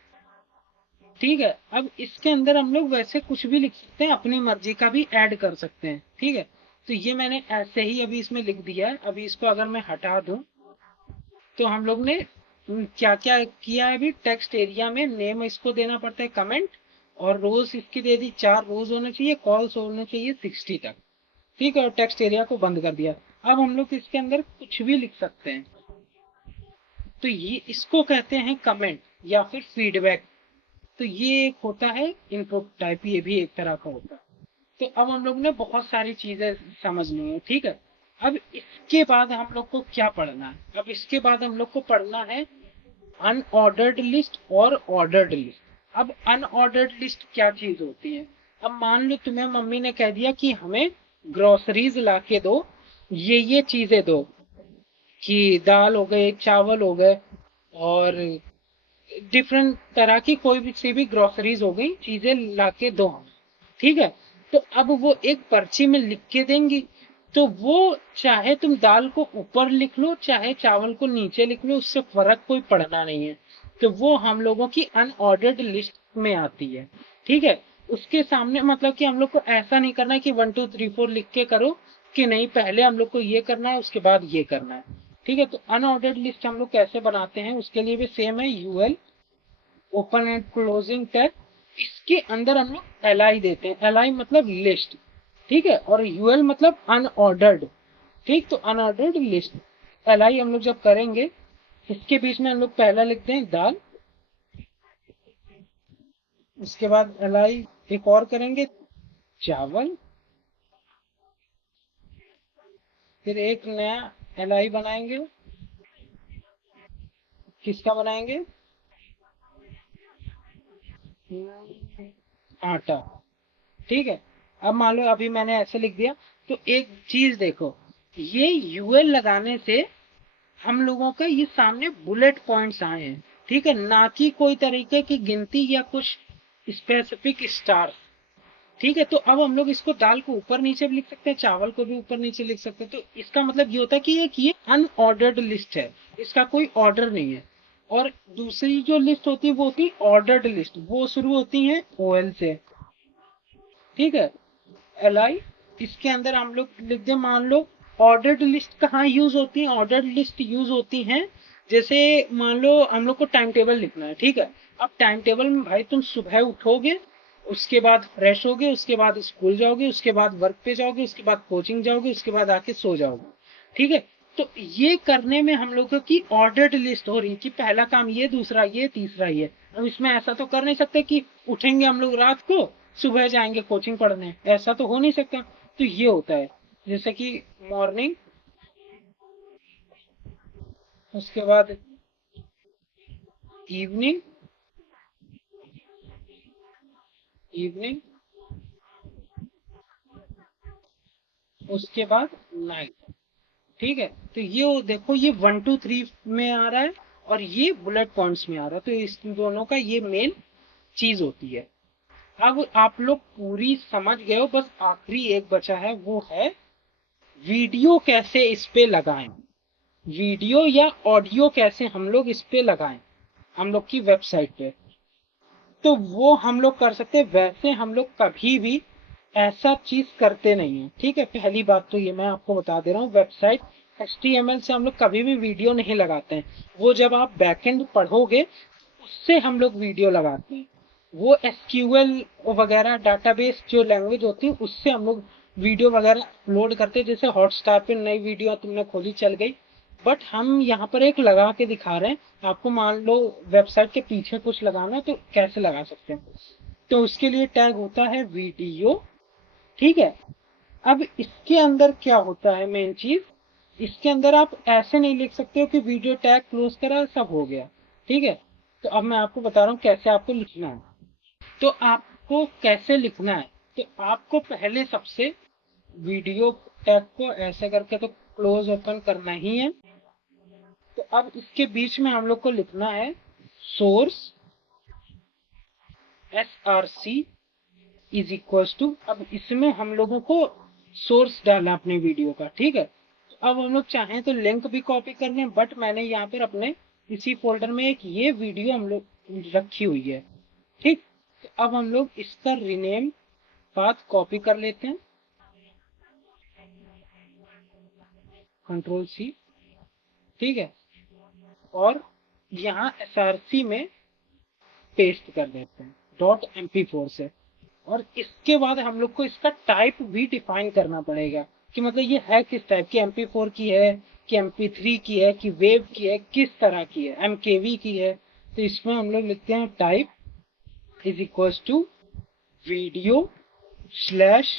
ठीक है। अब इसके अंदर हम लोग वैसे कुछ भी लिख सकते हैं, अपनी मर्जी का भी ऐड कर सकते हैं, ठीक है। तो ये मैंने ऐसे ही अभी इसमें लिख दिया है। अभी इसको अगर मैं हटा दूं, तो हम लोग ने क्या क्या किया है, अभी टेक्स्ट एरिया में नेम इसको देना पड़ता है कमेंट, और रोज इसकी दे दी 4 रोज होने चाहिए, कॉल्स होने चाहिए 60 तक, ठीक है। और टेक्स्ट एरिया को बंद कर दिया। अब हम लोग इसके अंदर कुछ भी लिख सकते हैं, तो ये इसको कहते हैं कमेंट या फिर फीडबैक। तो ये एक होता है इनपुट टाइप, ये भी एक तरह का होता है। तो अब हम लोग ने बहुत सारी चीजें समझनी है, ठीक है। अब इसके बाद हम लोग को क्या पढ़ना है, अब इसके बाद हम लोग को पढ़ना है अनऑर्डर्ड लिस्ट और ऑर्डर्ड लिस्ट। अब अनऑर्डर्ड लिस्ट क्या चीज होती है, अब मान लो तुम्हें मम्मी ने कह दिया कि हमें ग्रोसरीज ला के दो, ये चीजें दो, कि दाल हो गए, चावल हो गए, और डिफरेंट तरह की कोई भी सी भी ग्रोसरीज हो गई, चीजें लाके दो हमें, ठीक है। तो अब वो एक पर्ची में लिख के देंगी, तो वो चाहे तुम दाल को ऊपर लिख लो चाहे चावल को नीचे लिख लो, उससे फर्क कोई पड़ना नहीं है। तो वो हम लोगों की अनऑर्डर्ड लिस्ट में आती है, ठीक है। उसके सामने मतलब कि हम लोग को ऐसा नहीं करना है कि 1 2 3 4 लिख के करो, कि नहीं पहले हम लोग को ये करना है उसके बाद ये करना है, ठीक है। तो अनऑर्डर्ड लिस्ट हम लोग कैसे बनाते हैं, उसके लिए भी सेम है, UL open and closing tag, इसके अंदर हम लोग एल देते हैं, एल मतलब लिस्ट, ठीक है। और यूएल मतलब अनऑर्डर्ड, ठीक। तो अनऑर्डर्ड लिस्ट, एल हम लोग जब करेंगे, इसके बीच में हम लोग पहला लिख दें दाल, उसके बाद एल एक और करेंगे चावल, फिर एक नया एल बनाएंगे, किसका बनाएंगे, आटा, ठीक है। अब मान लो अभी मैंने ऐसे लिख दिया, तो एक चीज देखो, ये यूएल लगाने से हम लोगों का ये सामने बुलेट पॉइंट्स आए हैं, ठीक है, ना कि कोई तरीके की गिनती या कुछ स्पेसिफिक स्टार, ठीक है। तो अब हम लोग इसको दाल को ऊपर नीचे भी लिख सकते हैं, चावल को भी ऊपर नीचे लिख सकते हैं। तो इसका मतलब ये होता है कि ये अनऑर्डर्ड लिस्ट है, इसका कोई ऑर्डर नहीं है। और दूसरी जो लिस्ट होती है वो होती है ऑर्डर्ड लिस्ट, वो शुरू होती है ओएल से, ठीक है, एल आई। इसके अंदर हम लोग लिख दे, मान लो ऑर्डर्ड लिस्ट कहाँ यूज होती है, ऑर्डर्ड लिस्ट यूज होती है, जैसे मान लो हम लोग को टाइम टेबल लिखना है, ठीक है। अब टाइम टेबल में भाई तुम सुबह उठोगे, उसके बाद फ्रेश होगे, उसके बाद स्कूल जाओगे, उसके बाद वर्क पे जाओगे, उसके बाद कोचिंग जाओगे, उसके बाद आके सो जाओगे, ठीक है। तो ये करने में हम लोगों की ऑर्डर्ड लिस्ट हो रही है, कि पहला काम ये, दूसरा ये, तीसरा ये। अब इसमें ऐसा तो कर नहीं सकते कि उठेंगे हम लोग रात को, सुबह जाएंगे कोचिंग पढ़ने, ऐसा तो हो नहीं सकता। तो ये होता है, जैसे कि मॉर्निंग, उसके बाद इवनिंग, इवनिंग, उसके बाद नाइट, ठीक है। तो ये देखो, ये 1 2 3 में आ रहा है, और ये बुलेट पॉइंट्स में आ रहा है। तो इस दोनों का ये मेन चीज होती है। अब आप लोग पूरी समझ गए हो, बस आखिरी एक बचा है, वो है वीडियो कैसे इस पे लगाएं। वीडियो या ऑडियो कैसे हम लोग इस पे लगाएं हम लोग की वेबसाइट पे। तो वो हम लोग कर सकते हैं। वैसे हम लोग कभी भी ऐसा चीज करते नहीं है, ठीक है। पहली बात तो ये मैं आपको बता दे रहा हूँ, वेबसाइट HTML से हम लोग कभी भी वीडियो नहीं लगाते हैं। वो जब आप बैकएंड पढ़ोगे उससे हम लोग वीडियो लगाते हैं। वो SQL वगैरह डाटाबेस जो लैंग्वेज होती है उससे हम लोग वीडियो वगैरह अपलोड करते हैं। जैसे हॉटस्टार पे नई वीडियो तुमने खोली चल गई, बट हम यहाँ पर एक लगा के दिखा रहे हैं आपको। मान लो वेबसाइट के पीछे कुछ लगाना है तो कैसे लगा सकते हैं। तो उसके लिए टैग होता है वीडियो, ठीक है। अब इसके अंदर क्या होता है मेन चीज, इसके अंदर आप ऐसे नहीं लिख सकते हो कि वीडियो टैग क्लोज करा सब हो गया, ठीक है। तो अब मैं आपको बता रहा हूँ कैसे आपको लिखना है। तो आपको कैसे लिखना है, तो आपको पहले सबसे वीडियो टैग को ऐसे करके तो क्लोज ओपन करना ही है। तो अब इसके बीच में हम लोग को लिखना है source SRC is equal to, अब इसमें हम लोगों को सोर्स डालना अपने वीडियो का, ठीक है। तो अब हम लोग चाहें तो लिंक भी कॉपी कर लें, बट मैंने यहाँ पर अपने इसी फोल्डर में एक ये वीडियो हम लोग रखी हुई है, ठीक। तो अब हम लोग इसका रिनेम पाथ कॉपी कर लेते हैं, Ctrl+C, ठीक है। और यहाँ SRC में पेस्ट कर देते हैं .mp4 से। और इसके बाद हम लोग को इसका टाइप भी डिफाइन करना पड़ेगा कि मतलब ये है किस टाइप की, MP4 की है कि MP3 की है कि वेव की है, किस तरह की है, MKV की है। तो इसमें हम लोग लिखते हैं type is equal to video slash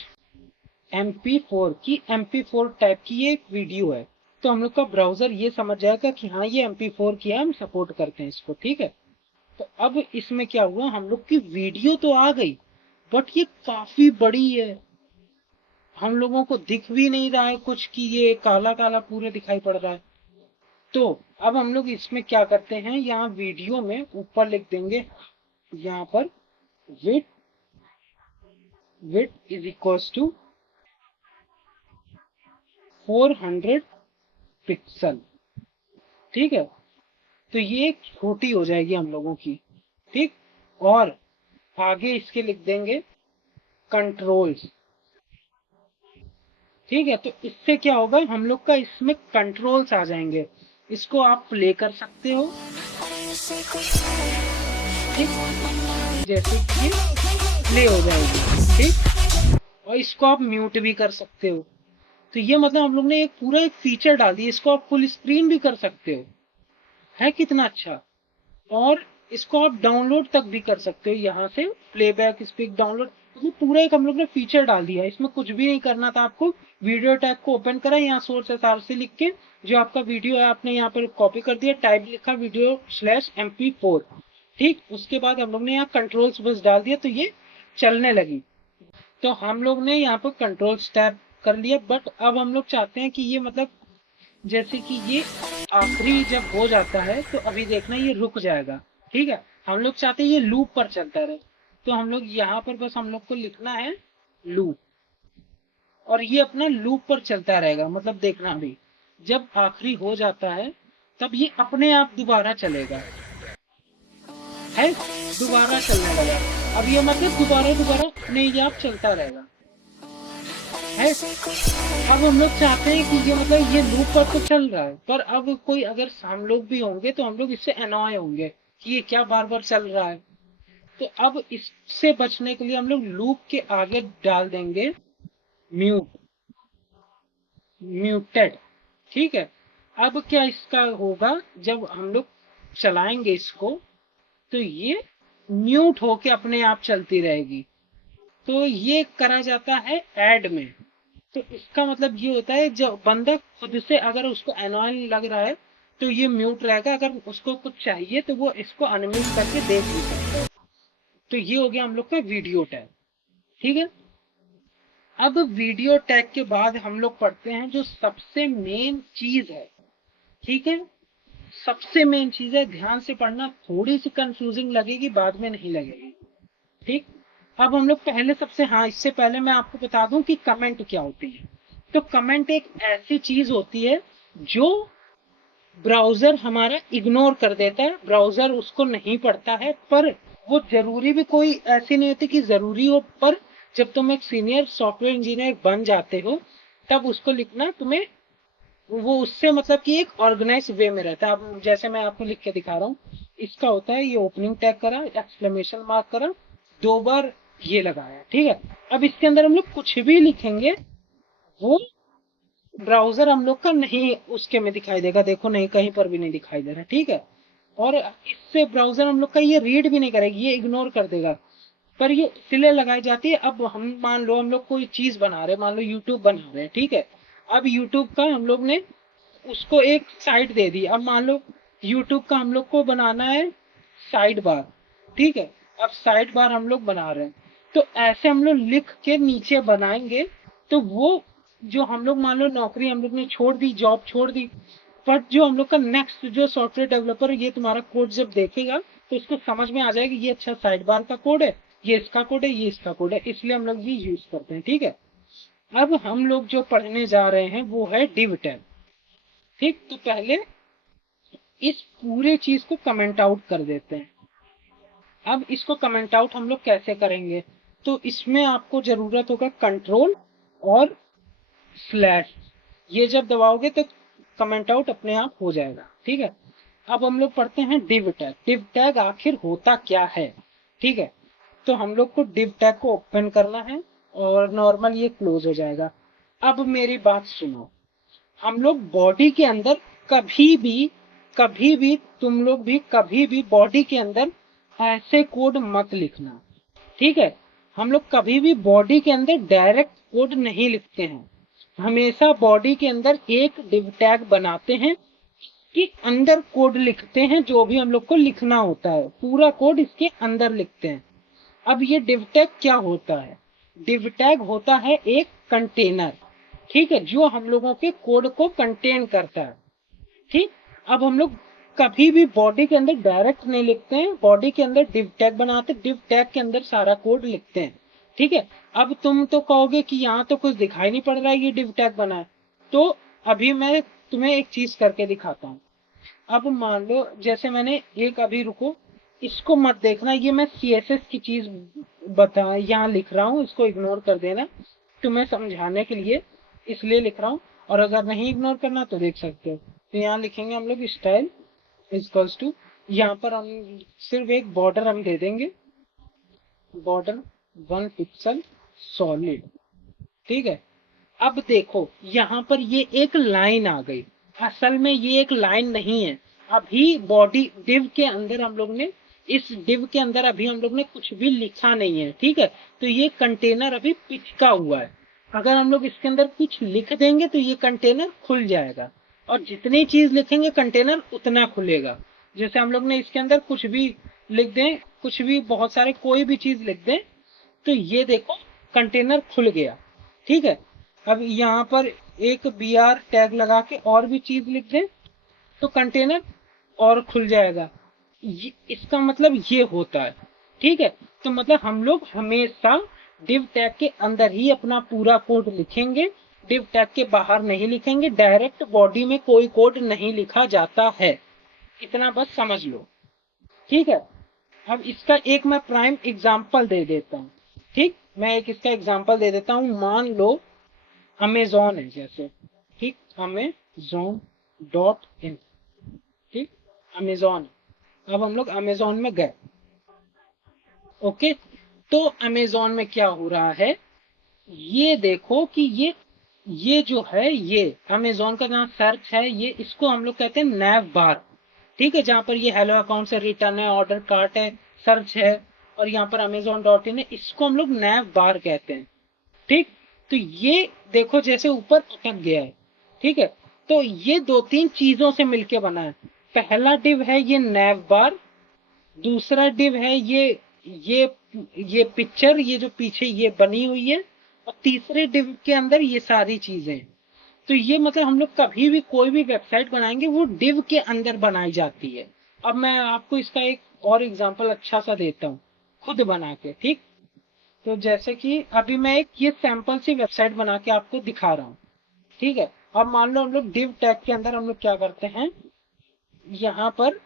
MP4 की, MP4 टाइप की ये एक वीडियो है। तो हम लोग का ब्राउजर ये समझ जाएगा कि हाँ ये MP4 की है, हम सपोर्ट करते हैं इसको, ठीक है। तो अब इसमें क्या हुआ, हम लोग की वीडियो तो आ गई, बट ये काफी बड़ी है। हम लोगों को दिख भी नहीं रहा है कुछ कि ये काला काला पूरे दिखाई पड़ रहा है। तो अब हम लोग इसमें क्या करते हैं, यहाँ वीडियो में ऊपर लिख देंगे यहाँ पर width width is equal to 400 pixel, ठीक है। तो ये छोटी हो जाएगी हम लोगों की, ठीक। और आगे इसके लिख देंगे कंट्रोल्स, ठीक है। तो इससे क्या होगा, हम लोग का इसमें कंट्रोल्स आ जाएंगे। इसको आप प्ले कर सकते हो, ठीक, जैसे कि प्ले हो जाएगी, ठीक। और इसको आप म्यूट भी कर सकते हो। तो ये मतलब हम लोग ने एक पूरा एक फीचर डाल दिया। इसको आप फुल स्क्रीन भी कर सकते हो, है कितना अच्छा। और इसको आप डाउनलोड तक भी कर सकते हो, यहाँ से प्लेबैक स्पीक डाउनलोड। तो पूरा एक हम लोग ने फीचर डाल दिया, इसमें कुछ भी नहीं करना था आपको। वीडियो टैग को ओपन करा, यहाँ सोर्स SRC लिख के जो आपका वीडियो है आपने यहाँ पर कॉपी कर दिया, टाइप लिखा वीडियो स्लैश MP4, ठीक। उसके बाद हम लोग ने यहाँ कंट्रोल्स बस डाल दिया, तो ये चलने लगी। तो हम लोग ने यहाँ पर कंट्रोल्स टैप कर लिया। बट अब हम लोग चाहते हैं कि ये मतलब जैसे कि ये आखिरी जब हो जाता है तो अभी देखना ये रुक जाएगा, ठीक है। हम लोग चाहते हैं ये लूप पर चलता रहे। तो हम लोग यहाँ पर बस हम लोग को लिखना है लूप, और ये अपना लूप पर चलता रहेगा। मतलब देखना अभी जब आखिरी हो जाता है तब ये अपने आप दोबारा चलेगा, है दोबारा चलने लगा। अब ये मतलब दोबारा दोबारा अपने आप चलता रहेगा, है। अब हम लोग चाहते हैं कि ये मतलब ये लूप पर तो चल रहा है, पर अब कोई अगर हम लोग भी होंगे तो हम लोग इससे अनॉय होंगे कि ये क्या बार बार चल रहा है। तो अब इससे बचने के लिए हम लोग लूप के आगे डाल देंगे म्यूट म्यूटेड, ठीक है। अब क्या इसका होगा, जब हम लोग चलाएंगे इसको तो ये म्यूट होके अपने आप चलती रहेगी। तो ये करा जाता है ऐड में। तो इसका मतलब ये होता है जब बंदा खुद से अगर उसको एनॉयिंग लग रहा है तो ये म्यूट रहेगा, अगर उसको कुछ चाहिए तो वो इसको अनम्यूट करके देख भी सकता है। तो ये हो गया हम लोग का वीडियो टैग, ठीक है। अब वीडियो टैग के बाद हम लोग पढ़ते हैं जो सबसे मेन चीज है, ठीक है। सबसे मेन चीज है, ध्यान से पढ़ना, थोड़ी सी कंफ्यूजिंग लगेगी, बाद में नहीं लगेगी। ठीक। अब हम लोग पहले सबसे, हाँ इससे पहले मैं आपको बता दूं कि कमेंट क्या होती है। तो कमेंट एक ऐसी चीज होती है जो ब्राउजर हमारा इग्नोर कर देता है, ब्राउजर उसको नहीं पढ़ता है, पर वो जरूरी भी कोई ऐसी नहीं होती कि जरूरी हो, पर जब तुम एक सीनियर सॉफ्टवेयर इंजीनियर बन जाते हो तब उसको लिखना तुम्हें, वो उससे मतलब कि एक ऑर्गेनाइज वे में रहता है। अब जैसे मैं आपको लिख के दिखा रहा हूँ, इसका होता है ये ओपनिंग टैग करा, एक्सक्लेमेशन मार्क करा, 2 बार ये लगाया, ठीक है। अब इसके अंदर हम लोग कुछ भी लिखेंगे वो ब्राउजर हम लोग का नहीं उसके में दिखाई देगा, देखो नहीं कहीं पर भी नहीं दिखाई दे रहा, ठीक है। और इससे ब्राउजर हम लोग का ये रीड भी नहीं करेगी, ये इग्नोर कर देगा, पर ये इसलिए लगाई जाती है। अब हम मान लो हम लोग कोई चीज बना रहे हैं, मान लो यूट्यूब बना रहे हैं, ठीक है। अब यूट्यूब का हम लोग ने उसको एक साइड दे दी, अब मान लो यूट्यूब का हम लोग को बनाना है साइड बार, ठीक है। अब साइड बार हम लोग बना रहे हैं, तो ऐसे हम लोग लिख के नीचे बनाएंगे, तो वो जो हम लोग मान लो नौकरी हम लोग ने छोड़ दी, जॉब छोड़ दी, बट जो हम लोग का नेक्स्ट जो सॉफ्टवेयर डेवलपर ये तुम्हारा कोड जब देखेगा तो उसको समझ में आ जाएगा ये अच्छा साइड बार का कोड है, ये इसका कोड है, ये इसका कोड है, इसलिए हम लोग ये यूज करते हैं, ठीक है। अब हम लोग जो पढ़ने जा रहे हैं वो है div टैग। ठीक, तो पहले इस पूरे चीज को कमेंट आउट कर देते हैं। अब इसको कमेंट आउट हम लोग कैसे करेंगे, तो इसमें आपको जरूरत होगा कंट्रोल और स्लैश, ये जब दबाओगे तो कमेंट आउट अपने आप हो जाएगा, ठीक है। अब हम लोग पढ़ते हैं div टैग। div टैग आखिर होता क्या है, ठीक है। तो हम लोग को div टैग को ओपन करना है और नॉर्मल ये क्लोज हो जाएगा। अब मेरी बात सुनो, हम लोग बॉडी के अंदर कभी भी तुम लोग भी कभी भी बॉडी के अंदर ऐसे कोड मत लिखना, ठीक है। हम लोग कभी भी बॉडी के अंदर डायरेक्ट कोड नहीं लिखते हैं, हमेशा बॉडी के अंदर एक div टैग बनाते हैं कि अंदर कोड लिखते हैं, जो भी हम लोग को लिखना होता है पूरा कोड इसके अंदर लिखते हैं। अब ये div टैग क्या होता है, div टैग होता है एक कंटेनर, ठीक है, जो हम लोगों के कोड को कंटेन करता है, ठीक। अब हम लोग कभी भी बॉडी के अंदर डायरेक्ट नहीं लिखते हैं, बॉडी के अंदर div टैग बनाते, div टैग के अंदर सारा कोड लिखते हैं, ठीक है। अब तुम तो कहोगे कि यहाँ तो कुछ दिखाई नहीं पड़ रहा है ये div टैग बना है, तो अभी मैं तुम्हें एक चीज करके दिखाता हूँ। अब मान लो जैसे मैंने एक, अभी रुको, इसको मत देखना, ये मैं CSS की चीज बता यहाँ लिख रहा हूँ, इसको इग्नोर कर देना, तुम्हें समझाने के लिए इसलिए लिख रहा हूँ। और अगर नहीं इग्नोर करना तो देख सकते हो, तो यहाँ लिखेंगे हम लोग स्टाइल इक्वल्स टू, यहाँ पर हम सिर्फ एक बॉर्डर हम दे देंगे, बॉर्डर 1 पिक्सल सॉलिड, ठीक है। अब देखो यहाँ पर ये एक लाइन आ गई, असल में ये एक लाइन नहीं है, अभी बॉडी div के अंदर हम लोग ने, इस div के अंदर अभी हम लोग ने कुछ भी लिखा नहीं है, ठीक है। तो ये कंटेनर अभी पिचका हुआ है, अगर हम लोग इसके अंदर कुछ लिख देंगे तो ये कंटेनर खुल जाएगा, और जितनी चीज लिखेंगे कंटेनर उतना खुलेगा। जैसे हम लोग ने इसके अंदर कुछ भी लिख दें, कुछ भी बहुत सारे कोई भी चीज लिख दें, तो ये देखो कंटेनर खुल गया, ठीक है। अब यहाँ पर एक br टैग लगा के और भी चीज लिख दें तो कंटेनर और खुल जाएगा, इसका मतलब ये होता है, ठीक है। तो मतलब हम लोग हमेशा div टैग के अंदर ही अपना पूरा कोड लिखेंगे, div टैग के बाहर नहीं लिखेंगे, डायरेक्ट बॉडी में कोई कोड नहीं लिखा जाता है, इतना बस समझ लो, ठीक है। अब इसका एक मैं प्राइम एग्जांपल दे देता हूँ, ठीक, मैं एक इसका एग्जांपल दे देता हूँ। मान लो अमेजोन है जैसे, ठीक, अमेजोन डॉट इन, ठीक, अमेजोन। अब हम लोग अमेजोन में गए, ओके। तो अमेजोन में क्या हो रहा है, ये देखो कि ये जो है, ये अमेजोन का जहाँ सर्च है, ये इसको हम लोग कहते हैं नैव बार, ठीक है। जहां पर ये हेलो अकाउंट से रिटर्न है, ऑर्डर कार्ट है, सर्च है, और यहाँ पर अमेजोन डॉट इन है, इसको हम लोग नैव बार कहते हैं, ठीक। तो ये देखो जैसे ऊपर अटक गया है, ठीक है। तो ये 2-3 चीजों से मिलके बना है, पहला div है ये नैव बार, दूसरा div है ये ये पिक्चर, ये जो पीछे ये बनी हुई है, और तीसरे div के अंदर ये सारी चीजें। तो ये मतलब हम लोग कभी भी कोई भी वेबसाइट बनाएंगे वो डिव के अंदर बनाई जाती है। अब मैं आपको इसका एक और एग्जांपल अच्छा सा देता हूँ खुद बना के, ठीक। तो जैसे कि अभी मैं एक ये सैंपल सी वेबसाइट बना के आपको दिखा रहा हूँ, ठीक है। अब मान लो हम लोग डिव टैग के अंदर हम लोग क्या करते हैं, यहाँ पर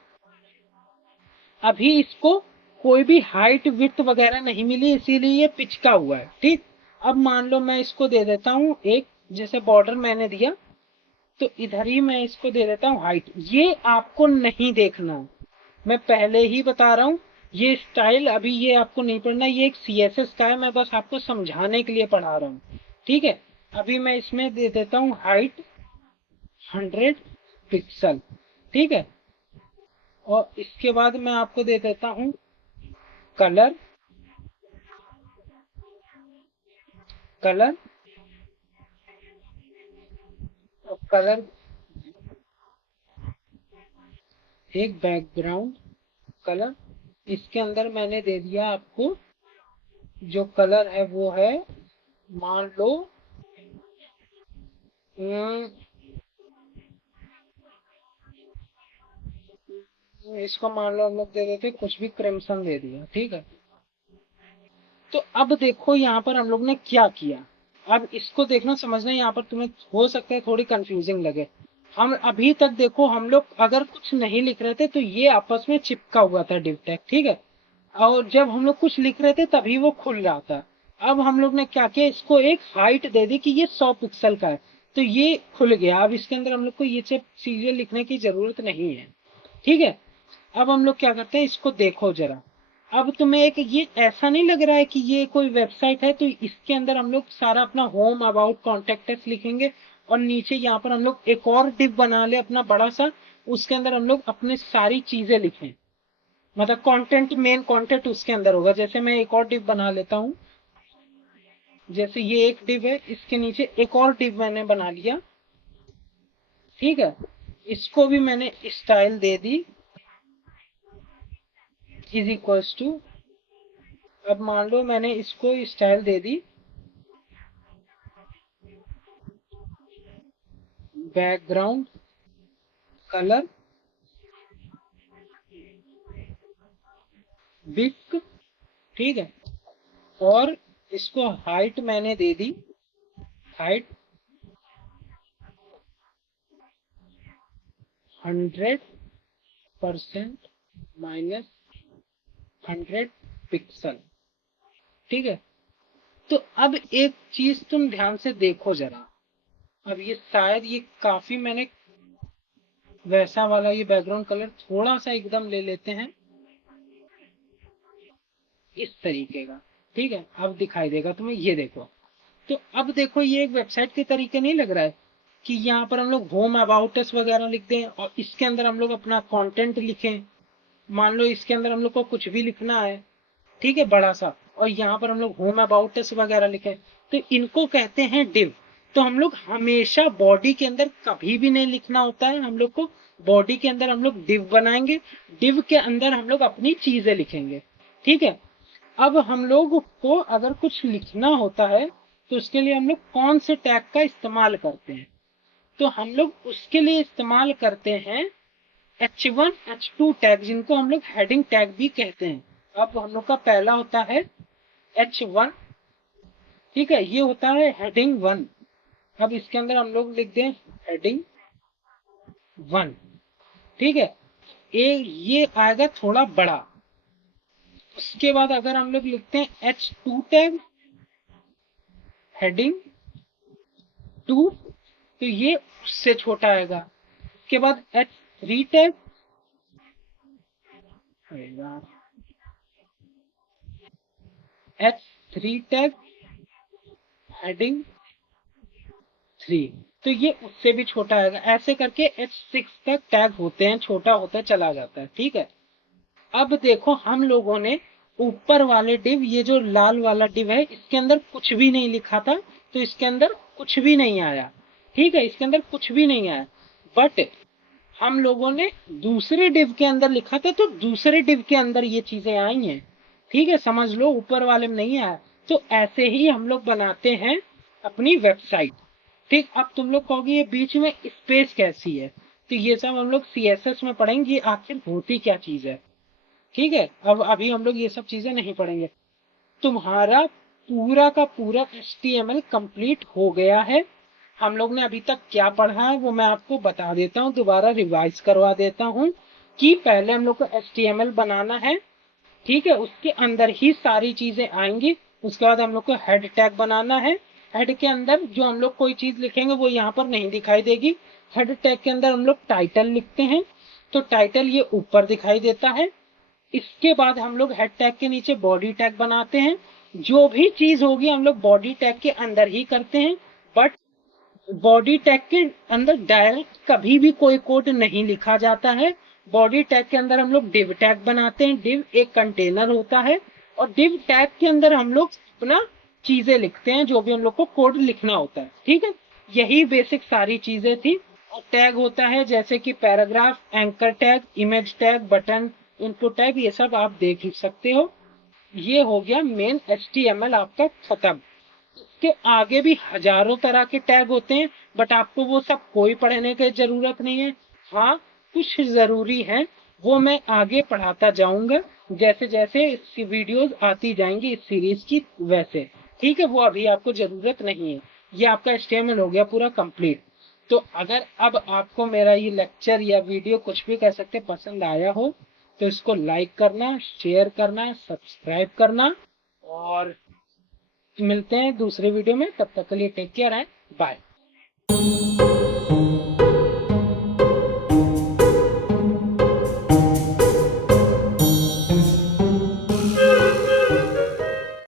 अभी इसको कोई भी हाइट विड्थ वगैरह नहीं मिली, इसीलिए ये पिचका हुआ है, ठीक। अब मान लो मैं इसको दे देता हूँ एक, जैसे बॉर्डर मैंने दिया तो इधर ही मैं इसको दे देता हूँ हाइट। ये आपको नहीं देखना, मैं पहले ही बता रहा हूँ। ये स्टाइल अभी ये आपको नहीं पढ़ना, ये एक सीएसएस का है, मैं बस आपको समझाने के लिए पढ़ा रहा हूँ, ठीक है। अभी मैं इसमें दे देता हूँ हाइट 100 पिक्सल, ठीक है। और इसके बाद मैं आपको दे देता हूँ कलर, कलर और कलर एक बैकग्राउंड कलर। इसके अंदर मैंने दे दिया आपको जो कलर है वो है, मान लो इसको मान लो हम लोग दे देते कुछ भी क्रिम्सन दे दिया, ठीक है। तो अब देखो यहाँ पर हम लोग ने क्या किया, अब इसको देखना समझना, यहाँ पर तुम्हें हो सकता है थोड़ी कंफ्यूजिंग लगे। हम अभी तक देखो हम लोग अगर कुछ नहीं लिख रहे थे तो ये आपस में चिपका हुआ था डिव टैग, ठीक है। और जब हम लोग कुछ लिख रहे थे तभी वो खुल रहा था। अब हम लोग ने क्या किया, इसको एक हाइट दे दी कि ये 100 पिक्सल का है, तो ये खुल गया। अब इसके अंदर हम लोग को ये सब चीजें लिखने की जरूरत नहीं है, ठीक है। अब हम लोग क्या करते हैं, इसको देखो जरा। अब तुम्हें एक ये ऐसा नहीं लग रहा है कि ये कोई वेबसाइट है, तो इसके अंदर हम लोग सारा अपना होम अबाउट कॉन्टेक्ट लिखेंगे और नीचे यहाँ पर हम लोग एक और डिव बना ले अपना बड़ा सा, उसके अंदर हम लोग अपने सारी चीजें लिखें, मतलब कंटेंट, मेन कंटेंट उसके अंदर होगा। जैसे मैं एक और डिव बना लेता हूँ, जैसे ये एक डिव है, इसके नीचे एक और डिव मैंने बना लिया, ठीक है। इसको भी मैंने स्टाइल दे दी इज इक्वल्स टू, अब मान लो मैंने इसको स्टाइल दे दी बैकग्राउंड कलर बिग, ठीक है। और इसको हाइट मैंने दे दी हाइट 100% माइनस 100 पिक्सल, ठीक है। तो अब एक चीज तुम ध्यान से देखो जरा, अब ये शायद ये काफी मैंने वैसा वाला ये बैकग्राउंड कलर थोड़ा सा एकदम ले लेते हैं इस तरीके का, ठीक है। अब दिखाई देगा तुम्हें, ये देखो। तो अब देखो ये एक वेबसाइट के तरीके नहीं लग रहा है कि यहाँ पर हम लोग होम अबाउट अस वगैरह लिख दें और इसके अंदर हम लोग अपना कंटेंट लिखें। मान लो इसके अंदर हम लोग को कुछ भी लिखना है, ठीक है, बड़ा सा, और यहाँ पर हम लोग होम अबाउट अस वगैरह लिखें, तो इनको कहते हैं डिव। तो हम लोग हमेशा बॉडी के अंदर कभी भी नहीं लिखना होता है, हम लोग को बॉडी के अंदर हम लोग डिव बनाएंगे, डिव के अंदर हम लोग अपनी चीजें लिखेंगे, ठीक है। अब हम लोग को अगर कुछ लिखना होता है तो उसके लिए हम लोग कौन से टैग का इस्तेमाल करते हैं, तो हम लोग उसके लिए इस्तेमाल करते हैं H1 H2 टैग, जिनको हम लोग हेडिंग टैग भी कहते हैं। अब हम लोग का पहला होता है H1, ठीक है, ये होता है हेडिंग 1। अब इसके अंदर हम लोग लिख दें हेडिंग 1, ठीक है। ये आएगा थोड़ा बड़ा। उसके बाद अगर हम लोग लिखते हैं H2 टैग हेडिंग 2, तो ये उससे छोटा आएगा। उसके बाद H3 tag, H3 tag heading 3, तो ये उससे भी छोटा आएगा। ऐसे करके H6 तक टैग होते हैं, छोटा होता चला जाता है, ठीक है। अब देखो हम लोगों ने ऊपर वाले डिव, ये जो लाल वाला डिव है, इसके अंदर कुछ भी नहीं लिखा था, तो इसके अंदर कुछ भी नहीं आया, ठीक है, इसके अंदर कुछ भी नहीं आया। बट हम लोगों ने दूसरे डिव के अंदर लिखा था, तो दूसरे डिव के अंदर ये चीजें आई हैं, ठीक है, समझ लो ऊपर वाले में नहीं आया। तो ऐसे ही हम लोग बनाते हैं अपनी वेबसाइट, ठीक, अब तुम लोग कहोगे ये बीच में स्पेस कैसी है, तो ये सब हम लोग CSS में पढ़ेंगे, ये आखिर होती क्या चीज है। ठीक है, अब अभी हम लोग ये सब चीजें नहीं पढ़ेंगे। तुम्हारा पूरा का पूरा HTML कंप्लीट हो गया है। हम लोग ने अभी तक क्या पढ़ा है वो मैं आपको बता देता हूँ, दोबारा रिवाइज करवा देता हूँ कि पहले हम लोग को HTML बनाना है। ठीक है, उसके अंदर ही सारी चीजें आएंगी। उसके बाद हम लोग को हेड टैग बनाना है। हेड के अंदर जो हम लोग कोई चीज लिखेंगे वो यहाँ पर नहीं दिखाई देगी। हेड टैग के अंदर हम लोग टाइटल लिखते हैं, तो टाइटल ये ऊपर दिखाई देता है। इसके बाद हम लोग हेड टैग के नीचे बॉडी टैग बनाते हैं। जो भी चीज होगी हम लोग बॉडी टैग के अंदर ही करते हैं, बट बॉडी टैग के अंदर डायरेक्ट कभी भी कोई कोड नहीं लिखा जाता है। बॉडी टैग के अंदर हम लोग डिव टैग बनाते हैं। डिव एक कंटेनर होता है, और डिव टैग के अंदर हम लोग अपना चीजें लिखते हैं, जो भी हम लोग को कोड लिखना होता है। ठीक है, यही बेसिक सारी चीजें थी। और टैग होता है जैसे कि paragraph, anchor tag, image tag, button, input tag, ये सब आप देख ही सकते हो। ये हो गया मेन HTML आपका खत्म। इसके आगे भी हजारों तरह के टैग होते हैं, बट आपको वो सब कोई पढ़ने की जरूरत नहीं है। हाँ, कुछ जरूरी है, वो मैं आगे पढ़ाता जाऊंगा जैसे जैसे इसकी वीडियोस आती जाएंगी इस सीरीज की वैसे। ठीक है, वो अभी आपको जरूरत नहीं है। ये आपका HTML हो गया पूरा कंप्लीट। तो अगर अब आपको मेरा ये लेक्चर या वीडियो कुछ भी कह सकते पसंद आया हो, तो इसको लाइक करना, शेयर करना, सब्सक्राइब करना, और मिलते हैं दूसरे वीडियो में। तब तक के लिए टेक केयर एंड बाय।